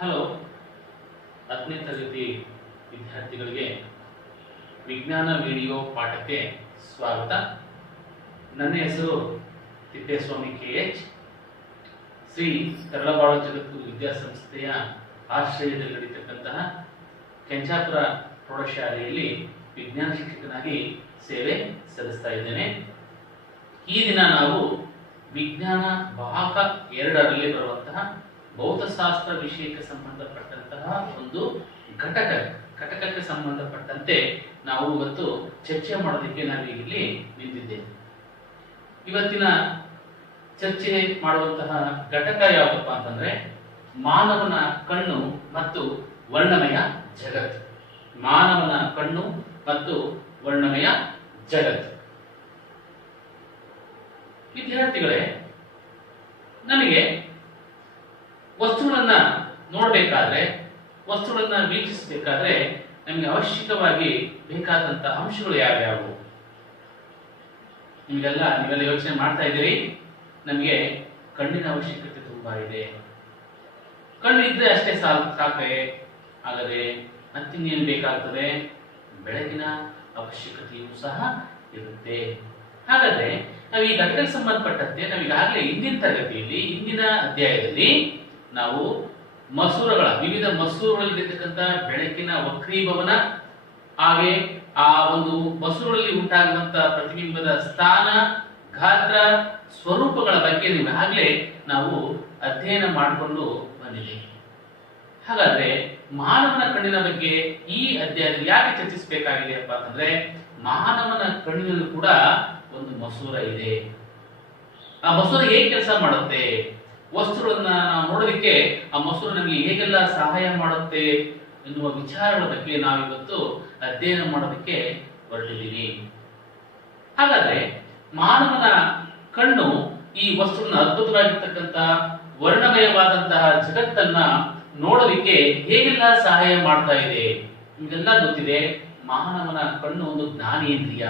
Hello, 10ನೇ ತರಗತಿ ವಿದ್ಯಾರ್ಥಿಗಳಿಗೆ ವಿಜ್ಞಾನ ವಿಡಿಯೋ ಪಾಠಕ್ಕೆ ಸ್ವಾಗತ. ನನ್ನ ಹೆಸರು ತಿಪ್ಪೇಸ್ವಾಮಿ KH. ಶ್ರೀ ತರಳಬಾಳು ಜಗತ್ತು ವಿದ್ಯಾಸಂಸ್ಥೆಯ ಆಶ್ರಯದಲ್ಲಿ ನಡೀತಕ್ಕಂತಹ ಕೆಂಚಾಪುರ ಪ್ರೌಢಶಾಲೆಯಲ್ಲಿ ವಿಜ್ಞಾನ ಶಿಕ್ಷಕನಾಗಿ ಸೇವೆ ಸಲ್ಲಿಸ್ತಾ ಇದ್ದೇನೆ. ಈ ದಿನ ನಾವು ವಿಜ್ಞಾನ ಭಾಗ 2ರಲ್ಲಿ ಬರುವಂತಹ ಭೌತಶಾಸ್ತ್ರ ವಿಷಯಕ್ಕೆ ಸಂಬಂಧಪಟ್ಟಂತಹ ಒಂದು ಘಟಕಕ್ಕೆ ಸಂಬಂಧಪಟ್ಟಂತೆ ನಾವು ಇವತ್ತು ಚರ್ಚೆ ಮಾಡೋದಕ್ಕೆ ನಾವು ಇಲ್ಲಿ ನಿಂತಿದ್ದೇವೆ. ಇವತ್ತಿನ ಚರ್ಚೆ ಮಾಡುವಂತಹ ಘಟಕ ಯಾವುದಪ್ಪ ಅಂತಂದ್ರೆ ಮಾನವನ ಕಣ್ಣು ಮತ್ತು ವರ್ಣಮಯ ಜಗತ್ತು. ಮಾನವನ ಕಣ್ಣು ಮತ್ತು ವರ್ಣಮಯ ಜಗತ್ತು. ವಿದ್ಯಾರ್ಥಿಗಳೇ, ನಮಗೆ ವಸ್ತುಗಳನ್ನ ನೋಡಬೇಕಾದ್ರೆ, ವಸ್ತುಗಳನ್ನ ವೀಕ್ಷಿಸಬೇಕಾದ್ರೆ ನಮಗೆ ಅವಶ್ಯಕವಾಗಿ ಬೇಕಾದಂತ ಅಂಶಗಳು ಯಾವ್ಯಾವು? ನೀವೆಲ್ಲ ಯೋಚನೆ ಮಾಡ್ತಾ ಇದ್ದೀರಿ. ನಮಗೆ ಕಣ್ಣಿನ ಅವಶ್ಯಕತೆ ತುಂಬಾ ಇದೆ. ಕಣ್ಣು ಇದ್ರೆ ಅಷ್ಟೇ ಸಾಕೇ? ಹಾಗಾದ್ರೆ ಮತ್ತಿನ್ನೇನು ಬೇಕಾಗ್ತದೆ? ಬೆಳಕಿನ ಅವಶ್ಯಕತೆಯೂ ಸಹ ಇರುತ್ತೆ. ಹಾಗಾದ್ರೆ ನಾವು ಈ ಘಟಕಕ್ಕೆ ಸಂಬಂಧಪಟ್ಟಂತೆ ನಾವೀಗಾಗಲೇ ಹಿಂದಿನ ಅಧ್ಯಾಯದಲ್ಲಿ ನಾವು ವಿವಿಧ ಮಸೂರಗಳಲ್ಲಿರ್ತಕ್ಕಂಥ ಬೆಳಕಿನ ವಕ್ರೀಭವನ, ಹಾಗೆ ಆ ಒಂದು ಮಸೂರಲ್ಲಿ ಉಂಟಾಗುವಂತಹ ಪ್ರತಿಬಿಂಬದ ಸ್ಥಾನ, ಗಾತ್ರ, ಸ್ವರೂಪಗಳ ಬಗ್ಗೆ ಈಗಾಗಲೇ ನಾವು ಅಧ್ಯಯನ ಮಾಡಿಕೊಂಡು ಬಂದಿದ್ದೇವೆ. ಹಾಗಾದ್ರೆ ಮಾನವನ ಕಣ್ಣಿನ ಬಗ್ಗೆ ಈ ಅಧ್ಯಾಯದಲ್ಲಿ ಯಾಕೆ ಚರ್ಚಿಸಬೇಕಾಗಿದೆ ಅಪ್ಪ ಅಂತಂದ್ರೆ, ಮಾನವನ ಕಣ್ಣಿನಲ್ಲೂ ಕೂಡ ಒಂದು ಮಸೂರ ಇದೆ. ಆ ಮಸೂರ ಹೇಗೆ ಕೆಲಸ ಮಾಡುತ್ತೆ, ವಸ್ತುಗಳನ್ನ ನಾವು ನೋಡೋದಕ್ಕೆ ಆ ಮಸೂರ ನಮಗೆ ಹೇಗೆಲ್ಲ ಸಹಾಯ ಮಾಡುತ್ತೆ ಎನ್ನುವ ವಿಚಾರಗಳ ಬಗ್ಗೆ ನಾವಿವತ್ತು ಅಧ್ಯಯನ ಮಾಡೋದಕ್ಕೆ ಹೊರಟಿದ್ದೀವಿ. ಹಾಗಾದ್ರೆ ಮಾನವನ ಕಣ್ಣು ಈ ವಸ್ತುವಿನ ಅದ್ಭುತವಾಗಿರ್ತಕ್ಕಂಥ ವರ್ಣಮಯವಾದಂತಹ ಜಗತ್ತನ್ನ ನೋಡೋದಕ್ಕೆ ಹೇಗೆಲ್ಲ ಸಹಾಯ ಮಾಡ್ತಾ ಇದೆ? ನಿಮಗೆಲ್ಲ ಗೊತ್ತಿದೆ, ಮಾನವನ ಕಣ್ಣು ಒಂದು ಜ್ಞಾನೇಂದ್ರಿಯ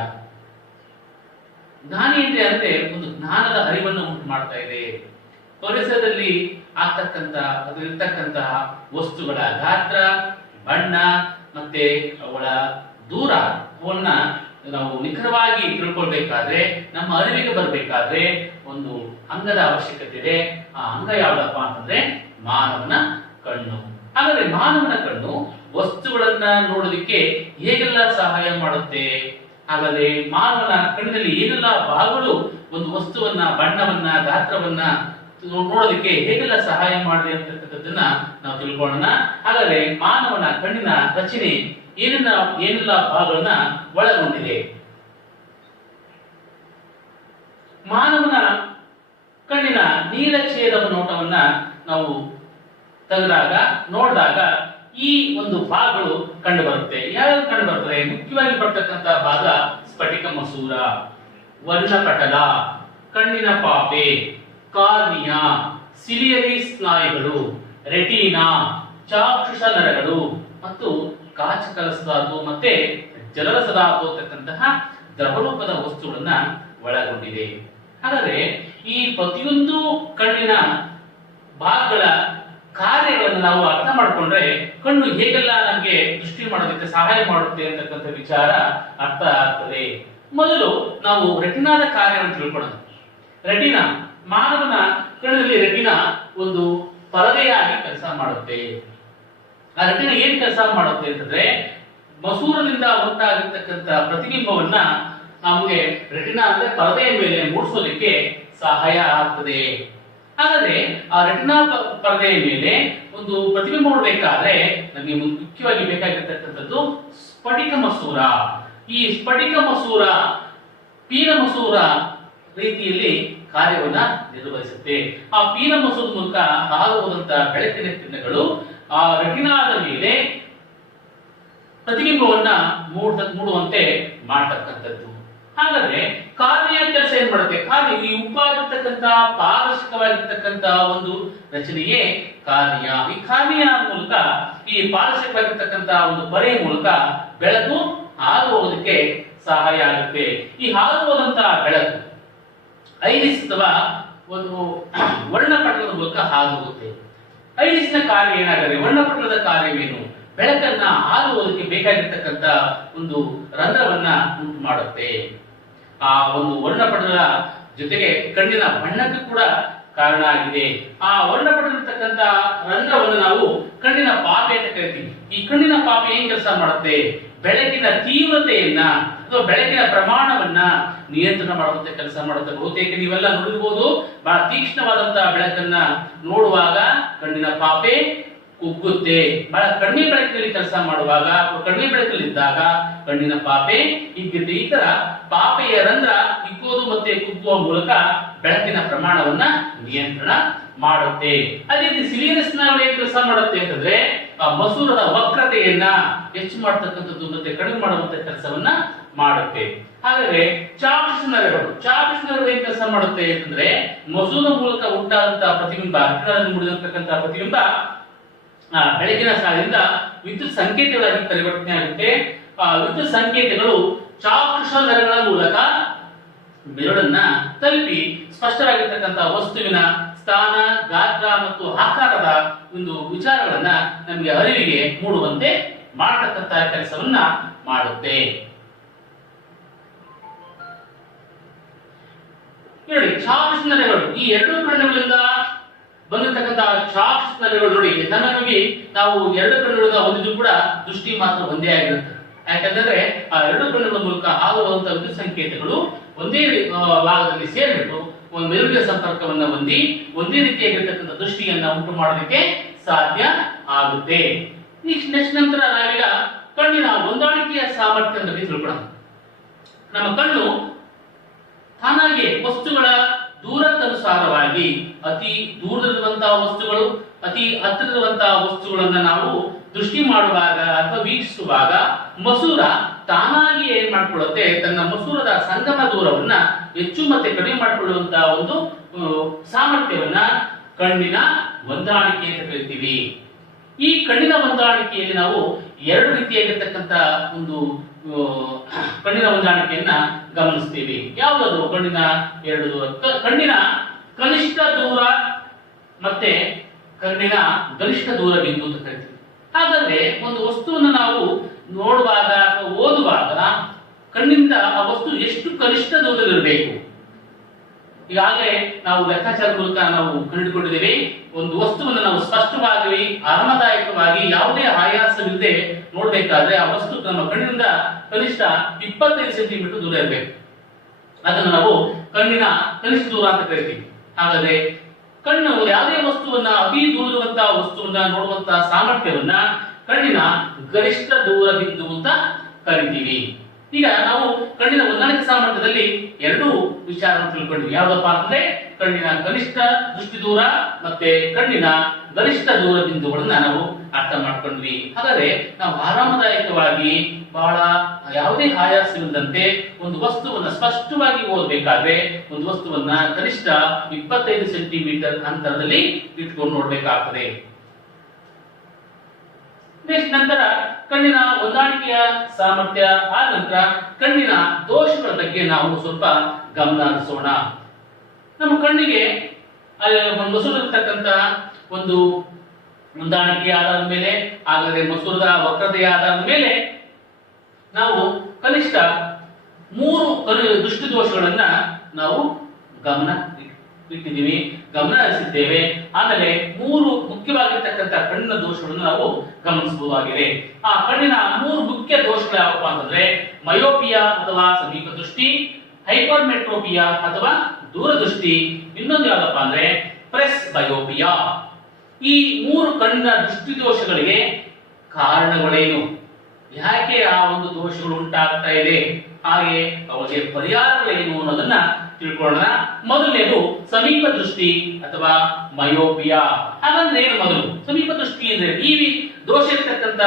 ಅಂದ್ರೆ ಒಂದು ಜ್ಞಾನದ ಅರಿವನ್ನು ಉಂಟು ಮಾಡ್ತಾ ಇದೆ. ಪರಿಸರದಲ್ಲಿ ಅದರಲ್ಲಿರ್ತಕ್ಕಂತಹ ವಸ್ತುಗಳ ಗಾತ್ರ, ಬಣ್ಣ ಮತ್ತೆ ಅವುಗಳ ದೂರ ಅವನ್ನ ನಾವು ನಿಖರವಾಗಿ ತಿಳ್ಕೊಳ್ಬೇಕಾದ್ರೆ, ನಮ್ಮ ಅರಿವಿಗೆ ಬರಬೇಕಾದ್ರೆ ಒಂದು ಅಂಗದ ಅವಶ್ಯಕತೆ ಇದೆ. ಆ ಅಂಗ ಯಾವ್ದಪ್ಪ ಅಂತಂದ್ರೆ ಮಾನವನ ಕಣ್ಣು. ಹಾಗಾದ್ರೆ ಮಾನವನ ಕಣ್ಣು ವಸ್ತುಗಳನ್ನ ನೋಡೋದಕ್ಕೆ ಹೇಗೆಲ್ಲ ಸಹಾಯ ಮಾಡುತ್ತೆ? ಹಾಗಾದ್ರೆ ಮಾನವನ ಕಣ್ಣಿನಲ್ಲಿ ಏನೆಲ್ಲ ಭಾಗಗಳು ಒಂದು ವಸ್ತುವನ್ನ, ಬಣ್ಣವನ್ನ, ಗಾತ್ರವನ್ನ ನೋಡೋದಕ್ಕೆ ಹೇಗೆಲ್ಲ ಸಹಾಯ ಮಾಡಿದೆ ಅಂತಕ್ಕಂಥದ್ದನ್ನ ನಾವು ತಿಳ್ಕೊಳ್ಳೋಣ. ಹಾಗಾದ್ರೆ ಮಾನವನ ಕಣ್ಣಿನ ರಚನೆ ಏನೆಲ್ಲ ಭಾಗಗಳನ್ನ ಒಳಗೊಂಡಿದೆ? ಮಾನವನ ಕಣ್ಣಿನ ನೀಲಛೇದವ ನೋಟವನ್ನ ನಾವು ನೋಡಿದಾಗ ಈ ಒಂದು ಭಾಗಗಳು ಕಂಡು ಬರುತ್ತೆ. ಯಾವ್ಯಾವ ಕಂಡು ಬರ್ತದೆ? ಮುಖ್ಯವಾಗಿ ಬರ್ತಕ್ಕಂಥ ಭಾಗ ಸ್ಫಟಿಕ ಮಸೂರ, ವರ್ಣಪಟಲ, ಕಣ್ಣಿನ ಪಾಪೆ, ಕಾರ್ನಿಯಾ, ಸಿಲಿಯರಿ ಸ್ನಾಯುಗಳು, ರೆಟಿನಾ, ಚಾಕ್ಷುಷ ನರಗಳು ಮತ್ತು ಕಾಚಕಲಸಧಾತು ಮತ್ತೆ ಜಲರಸಧಾತು ಅಂತಕ್ಕಂತಹ ದ್ರವರೂಪದ ವಸ್ತುಗಳನ್ನ ಒಳಗೊಂಡಿದೆ. ಹಾಗಾದ್ರೆ ಈ ಪ್ರತಿಯೊಂದು ಕಣ್ಣಿನ ಭಾಗಗಳ ಕಾರ್ಯಗಳನ್ನು ನಾವು ಅರ್ಥ ಮಾಡಿಕೊಂಡ್ರೆ ಕಣ್ಣು ಹೇಗೆಲ್ಲ ನಮಗೆ ದೃಷ್ಟಿ ಮಾಡೋದಕ್ಕೆ ಸಹಾಯ ಮಾಡುತ್ತೆ ಅಂತಕ್ಕಂಥ ವಿಚಾರ ಅರ್ಥ ಆಗ್ತದೆ. ಮೊದಲು ನಾವು ರೆಟಿನಾದ ಕಾರ್ಯವನ್ನು ತಿಳ್ಕೊಳ್ಳೋಣ. ರೆಟಿನಾ, ಮಾನವನ ಕಣ್ಣಿನಲ್ಲಿ ರೆಟಿನಾ ಒಂದು ಪರದೆಯಾಗಿ ಕೆಲಸ ಮಾಡುತ್ತೆ. ಆ ರೆಟಿನಾ ಏನ್ ಕೆಲಸ ಮಾಡುತ್ತೆ ಅಂತಂದ್ರೆ, ಮಸೂರದಿಂದ ಉಂಟಾಗಿರ್ತಕ್ಕಂಥ ಪ್ರತಿಬಿಂಬವನ್ನ ನಮಗೆ ರೆಟಿನಾ ಅಂದ್ರೆ ಪರದೆಯ ಮೇಲೆ ಮೂಡಿಸೋದಕ್ಕೆ ಸಹಾಯ ಆಗ್ತದೆ. ಹಾಗಾದ್ರೆ ಆ ರೆಟಿನಾ ಪರದೆಯ ಮೇಲೆ ಒಂದು ಪ್ರತಿಬಿಂಬ ನೋಡಬೇಕಾದ್ರೆ ನಮಗೆ ಮುಖ್ಯವಾಗಿ ಬೇಕಾಗಿರ್ತಕ್ಕಂಥದ್ದು ಸ್ಫಟಿಕ ಮಸೂರ. ಈ ಸ್ಫಟಿಕ ಮಸೂರ ಪೀನ ಮಸೂರ ರೀತಿಯಲ್ಲಿ ಕಾರ್ಯವನ್ನ ನಿರ್ವಹಿಸುತ್ತೆ. ಆ ಪೀನ ಮಸೂರದ ಮೂಲಕ ಹಾದುಹೋದಂತಹ ಬೆಳಕಿನ ಕಿರಣಗಳು ಆ ರೆಟಿನಾದ ಮೇಲೆ ಪ್ರತಿಬಿಂಬವನ್ನ ಮೂಡುವಂತೆ ಮಾಡತಕ್ಕಂಥದ್ದು. ಹಾಗಾದ್ರೆ ಕಾರ್ನಿಯ ಕೆಲಸ ಏನ್ ಮಾಡುತ್ತೆ? ಕಾರ್ನಿಯ ಈ ಉಪ್ಪಾಗಿರ್ತಕ್ಕಂಥ ಪಾರದರ್ಶಕವಾಗಿರ್ತಕ್ಕಂಥ ಒಂದು ರಚನೆಯೇ ಕಾರ್ನಿಯ. ಈ ಕಾರ್ನಿಯ ಮೂಲಕ, ಈ ಪಾರದರ್ಶಕವಾಗಿರ್ತಕ್ಕಂಥ ಒಂದು ಪರೆಯ ಮೂಲಕ ಬೆಳಕು ಹಾದು ಹೋಗೋದಕ್ಕೆ ಸಹಾಯ ಆಗುತ್ತೆ. ಈ ಹಾದು ಹೋದಂತಹ ಬೆಳಕು ಐರಿಸ್ ಅಥವಾ ಒಂದು ವರ್ಣಪಟಲದ ಮೂಲಕ ಹಾದು ಹೋಗುತ್ತೆ. ಐರಿಸ್ನ ಕಾರ್ಯ ಏನಾಗುತ್ತೆ, ವರ್ಣಪಟಲದ ಕಾರ್ಯವೇನು, ಬೆಳಕನ್ನ ಆಗುವುದಕ್ಕೆ ಬೇಕಾಗಿರ್ತಕ್ಕಂಥ ಒಂದು ರಂಧ್ರವನ್ನ ಉಂಟು ಮಾಡುತ್ತೆ. ಆ ಒಂದು ವರ್ಣಪಟಲ ಜೊತೆಗೆ ಕಣ್ಣಿನ ಬಣ್ಣಕ್ಕೆ ಕೂಡ ಕಾರಣ ಆಗಿದೆ. ಆ ವರ್ಣಪಟಲಿರ್ತಕ್ಕಂಥ ರಂಧ್ರವನ್ನು ನಾವು ಕಣ್ಣಿನ ಪಾಪೆ ಅಂತ ಕರಿತೀವಿ. ಈ ಕಣ್ಣಿನ ಪಾಪೆ ಏನ್ ಕೆಲಸ ಮಾಡುತ್ತೆ, ಬೆಳಕಿನ ತೀವ್ರತೆಯನ್ನ ಅಥವಾ ಬೆಳಕಿನ ಪ್ರಮಾಣವನ್ನ ನಿಯಂತ್ರಣ ಮಾಡುವಂತ ಕೆಲಸ ಮಾಡುತ್ತೆ. ಬಹುತೇಕ ನೀವೆಲ್ಲ ನೋಡಿರ್ಬೋದು, ಬಹಳ ತೀಕ್ಷ್ಣವಾದಂತಹ ಬೆಳಕನ್ನ ನೋಡುವಾಗ ಕಣ್ಣಿನ ಪಾಪೆ ಕುಗ್ಗುತ್ತೆ. ಬಹಳ ಕಡಿಮೆ ಬೆಳಕಿನಲ್ಲಿ ಕೆಲಸ ಮಾಡುವಾಗ ಅಥವಾ ಕಡಿಮೆ ಬೆಳಕಲ್ಲಿದ್ದಾಗ ಕಣ್ಣಿನ ಪಾಪೆ ಹಿಗ್ಗುತ್ತೆ. ಈ ತರ ಪಾಪೆಯ ರಂಧ್ರ ಹಿಗ್ಗೋದು ಮತ್ತೆ ಕುಗ್ಗುವ ಮೂಲಕ ಬೆಳಕಿನ ಪ್ರಮಾಣವನ್ನ ನಿಯಂತ್ರಣ ಮಾಡುತ್ತೆ. ಅದೇ ರೀತಿ ಸಿಲಿಯನ್ ಸ್ನಾಯು ಏನ್ ಕೆಲಸ ಮಾಡುತ್ತೆ ಅಂತಂದ್ರೆ ಆ ಮಸೂರದ ವಕ್ರತೆಯನ್ನ ಹೆಚ್ಚು ಮಾಡತಕ್ಕಂಥದ್ದು ಮತ್ತೆ ಕಡಿಮೆ ಮಾಡುವಂತ ಕೆಲಸವನ್ನ ಮಾಡುತ್ತೆ. ಹಾಗಾದ್ರೆ ಚಾಕ್ಷುಷ ನರಗಳು ಏನ್ ಕೆಲಸ ಮಾಡುತ್ತೆ ಅಂತಂದ್ರೆ ಮಸೂರದ ಮೂಲಕ ಉಂಟಾದಂತಹ ಪ್ರತಿಬಿಂಬ, ಕಿರಣದಲ್ಲಿ ಮೂಡಿರತಕ್ಕಂಥ ಪ್ರತಿಬಿಂಬ ಬೆಳಕಿನ ಸಹಾಯದಿಂದ ವಿದ್ಯುತ್ ಸಂಕೇತಗಳಾಗಿ ಪರಿವರ್ತನೆ ಆಗುತ್ತೆ. ಆ ವಿದ್ಯುತ್ ಸಂಕೇತಗಳು ಚಾಕ್ಷುಷ ನರಗಳ ಮೂಲಕ ಬೆರಳನ್ನ ತಲುಪಿ ಸ್ಪಷ್ಟವಾಗಿರ್ತಕ್ಕಂಥ ವಸ್ತುವಿನ ಸ್ಥಾನ, ಗಾತ್ರ ಮತ್ತು ಆಕಾರದ ಒಂದು ವಿಚಾರಗಳನ್ನ ನಮಗೆ ಅರಿವಿಗೆ ಮೂಡುವಂತೆ ಮಾಡತಕ್ಕಂಥ ಕೆಲಸವನ್ನ ಮಾಡುತ್ತೆ. ನೋಡಿ, ಚಾಕ್ಷುಷ ನರಗಳು ಈ ಎರಡು ಕಣ್ಣುಗಳಿಂದ ಬಂದಿರತಕ್ಕಂತಹ ಚಾಕ್ಷುಷ ನರಗಳು ನೋಡಿ, ನಮಗೆ ನಾವು ಎರಡು ಕಣ್ಣುಗಳಿಂದ ಹೊಂದಿದ್ರು ಕೂಡ ದೃಷ್ಟಿ ಮಾತ್ರ ಒಂದೇ ಆಗಿರುತ್ತೆ. ಯಾಕಂದ್ರೆ ಆ ಎರಡು ಕಣ್ಣುಗಳ ಮೂಲಕ ಆಗುವಂತಹ ವಿದ್ಯುತ್ ಸಂಕೇತಗಳು ಒಂದೇ ಭಾಗದಲ್ಲಿ ಸೇರಿಬಿಟ್ಟು ಒಂದು ಮೆರುಳಿನ ಸಂಪರ್ಕವನ್ನ ಹೊಂದಿ ಒಂದೇ ರೀತಿಯಾಗಿರ್ತಕ್ಕಂಥ ದೃಷ್ಟಿಯನ್ನ ಉಂಟು ಮಾಡೋದಕ್ಕೆ ಸಾಧ್ಯ ಆಗುತ್ತೆ. ನೆಕ್ಸ್ಟ್ ನಂತರ ನಾವೀಗ ಕಣ್ಣಿನ ಹೊಂದಾಣಿಕೆಯ ಸಾಮರ್ಥ್ಯ ಬಗ್ಗೆ ತಿಳ್ಕೊಳ್ಳೋಣ. ನಮ್ಮ ಕಣ್ಣು ತಾನಾಗೆ ವಸ್ತುಗಳ ದೂರಕ್ಕನುಸಾರವಾಗಿ ಅತಿ ದೂರದಲ್ಲಿರುವಂತಹ ವಸ್ತುಗಳು, ಅತಿ ಹತ್ತಿರದಿರುವಂತಹ ವಸ್ತುಗಳನ್ನ ನಾವು ದೃಷ್ಟಿ ಮಾಡುವಾಗ ಅಥವಾ ವೀಕ್ಷಿಸುವಾಗ ಮಸೂರ ತಾನಾಗಿ ಏನ್ ಮಾಡ್ಕೊಳ್ಳುತ್ತೆ, ತನ್ನ ಮಸೂರದ ಸಂಗಮ ದೂರವನ್ನ ಹೆಚ್ಚು ಮತ್ತೆ ಕಡಿಮೆ ಮಾಡಿಕೊಳ್ಳುವಂತಹ ಒಂದು ಸಾಮರ್ಥ್ಯವನ್ನ ಕಣ್ಣಿನ ಹೊಂದಾಣಿಕೆ ಅಂತ ಕರಿತೀವಿ. ಈ ಕಣ್ಣಿನ ಹೊಂದಾಣಿಕೆಯಲ್ಲಿ ನಾವು ಎರಡು ರೀತಿಯಾಗಿರ್ತಕ್ಕಂಥ ಒಂದು ಕಣ್ಣಿನ ಹೊಂದಾಣಿಕೆಯನ್ನ ಗಮನಿಸ್ತೀವಿ. ಯಾವುದದು ಕಣ್ಣಿನ ಎರಡು ದೂರ? ಕಣ್ಣಿನ ಕನಿಷ್ಠ ದೂರ ಮತ್ತೆ ಕಣ್ಣಿನ ಗರಿಷ್ಠ ದೂರ ಬಿಂದು ಅಂತ ಕರಿತೀವಿ. ಹಾಗಾದ್ರೆ ಒಂದು ವಸ್ತುವನ್ನು ನಾವು ನೋಡುವಾಗ ಅಥವಾ ಓದುವಾಗ ಕಣ್ಣಿಂದ ಆ ವಸ್ತು ಎಷ್ಟು ಕನಿಷ್ಠ ದೂರದಲ್ಲಿರಬೇಕು? ಈಗಾಗಲೇ ನಾವು ಲೆಕ್ಕಾಚಾರ ಮೂಲಕ ನಾವು ಕಂಡುಕೊಂಡಿದ್ದೇವೆ. ಒಂದು ವಸ್ತುವನ್ನು ನಾವು ಸ್ಪಷ್ಟವಾಗಿ ಆರಾಮದಾಯಕವಾಗಿ ಯಾವುದೇ ಆಯಾಸವಿಲ್ಲದೆ ನೋಡ್ಬೇಕಾದ್ರೆ ಆ ವಸ್ತು ನಮ್ಮ ಕಣ್ಣಿನಿಂದ ಕನಿಷ್ಠ 25 ಸೆಂಟಿಮೀಟರ್ ದೂರ ಇರಬೇಕು. ಅದನ್ನು ನಾವು ಕಣ್ಣಿನ ಕನಿಷ್ಠ ದೂರ ಅಂತ ಕರಿತೀವಿ. ಹಾಗಾದ್ರೆ ಕಣ್ಣು ಯಾವುದೇ ವಸ್ತುವನ್ನ ಅತಿ ದೂರ ಇರುವಂತಹ ವಸ್ತುವನ್ನ ನೋಡುವಂತಹ ಸಾಮರ್ಥ್ಯವನ್ನ ಕಣ್ಣಿನ ಗರಿಷ್ಠ ದೂರ ಬಿಂದು ಅಂತ ಕರಿತೀವಿ. ಈಗ ನಾವು ಕಣ್ಣಿನ ಹೊಂದಾಣಿಕೆ ಸಾಮರ್ಥ್ಯದಲ್ಲಿ ಎರಡು ವಿಚಾರವನ್ನು ತಿಳ್ಕೊಂಡ್ವಿ. ಯಾವ್ದಪ್ಪ ಅಂದ್ರೆ ಕಣ್ಣಿನ ಕನಿಷ್ಠ ದೃಷ್ಟಿ ದೂರ ಮತ್ತೆ ಕಣ್ಣಿನ ಗರಿಷ್ಠ ದೂರ ಬಿಂದುಗಳನ್ನ ನಾವು ಅರ್ಥ ಮಾಡ್ಕೊಂಡ್ವಿ. ಹಾಗಾದ್ರೆ ನಾವು ಆರಾಮದಾಯಕವಾಗಿ ಬಹಳ ಯಾವುದೇ ಆಯಾಸವಿಲ್ಲದಂತೆ ಒಂದು ವಸ್ತುವನ್ನ ಸ್ಪಷ್ಟವಾಗಿ ಓದಬೇಕಾದ್ರೆ ಒಂದು ವಸ್ತುವನ್ನ ಕನಿಷ್ಠ 25 ಸೆಂಟಿಮೀಟರ್ ಅಂತರದಲ್ಲಿ ಇಟ್ಕೊಂಡು ನೋಡ್ಬೇಕಾಗ್ತದೆ. ನೆಕ್ಸ್ಟ್ ನಂತರ ಕಣ್ಣಿನ ಹೊಂದಾಣಿಕೆಯ ಸಾಮರ್ಥ್ಯ ಆದ ನಂತರ ಕಣ್ಣಿನ ದೋಷಗಳ ಬಗ್ಗೆ ನಾವು ಸ್ವಲ್ಪ ಗಮನ ಹರಿಸೋಣ. ನಮ್ಮ ಕಣ್ಣಿಗೆ ಮಸೂರತಕ್ಕಂತಹ ಒಂದು ಹೊಂದಾಣಿಕೆ ಆಧಾರದ ಮೇಲೆ ಹಾಗಾದ್ರೆ ಮಸೂರದ ವಕ್ರತೆಯ ಆಧಾರದ ಮೇಲೆ ನಾವು ಕನಿಷ್ಠ 3 ದೃಷ್ಟಿ ದೋಷಗಳನ್ನ ನಾವು ಗಮನ ಹರಿಸಿದ್ದೇವೆ. ಆಮೇಲೆ 3 ಮುಖ್ಯವಾಗಿರ್ತಕ್ಕಂಥ ಕಣ್ಣಿನ ದೋಷಗಳನ್ನು ನಾವು ಗಮನಿಸಬಹುದಾಗಿದೆ. ಆ ಕಣ್ಣಿನ 3 ಮುಖ್ಯ ದೋಷಗಳು ಯಾವಪ್ಪ ಅಂತಂದ್ರೆ ಮಯೋಪಿಯಾ ಅಥವಾ ಸಮೀಪ ದೃಷ್ಟಿ, ಹೈಪರ್ಮೆಟ್ರೋಪಿಯಾ ಅಥವಾ ದೂರದೃಷ್ಟಿ, ಇನ್ನೊಂದು ಯಾವ್ದಪ್ಪ ಅಂದ್ರೆ ಪ್ರೆಸ್ ಬಯೋಪಿಯಾ. ಈ 3 ಕಣ್ಣಿನ ದೃಷ್ಟಿ ದೋಷಗಳಿಗೆ ಕಾರಣಗಳೇನು, ಯಾಕೆ ಆ ಒಂದು ದೋಷಗಳು ಉಂಟಾಗ್ತಾ ಇದೆ, ಹಾಗೆ ಅವರಿಗೆ ಪರಿಹಾರಗಳೇನು ಅನ್ನೋದನ್ನ ತಿಳ್ಕೊಳ್ಳೋಣ. ಮೊದಲನೇದು ಸಮೀಪ ದೃಷ್ಟಿ ಅಥವಾ ಮಯೋಪಿಯಾ. ಹಾಗಂದ್ರೆ ಏನು? ಮೊದಲು ಸಮೀಪ ದೃಷ್ಟಿ ಅಂದ್ರೆ ಈ ದೋಷ ಇರ್ತಕ್ಕಂಥ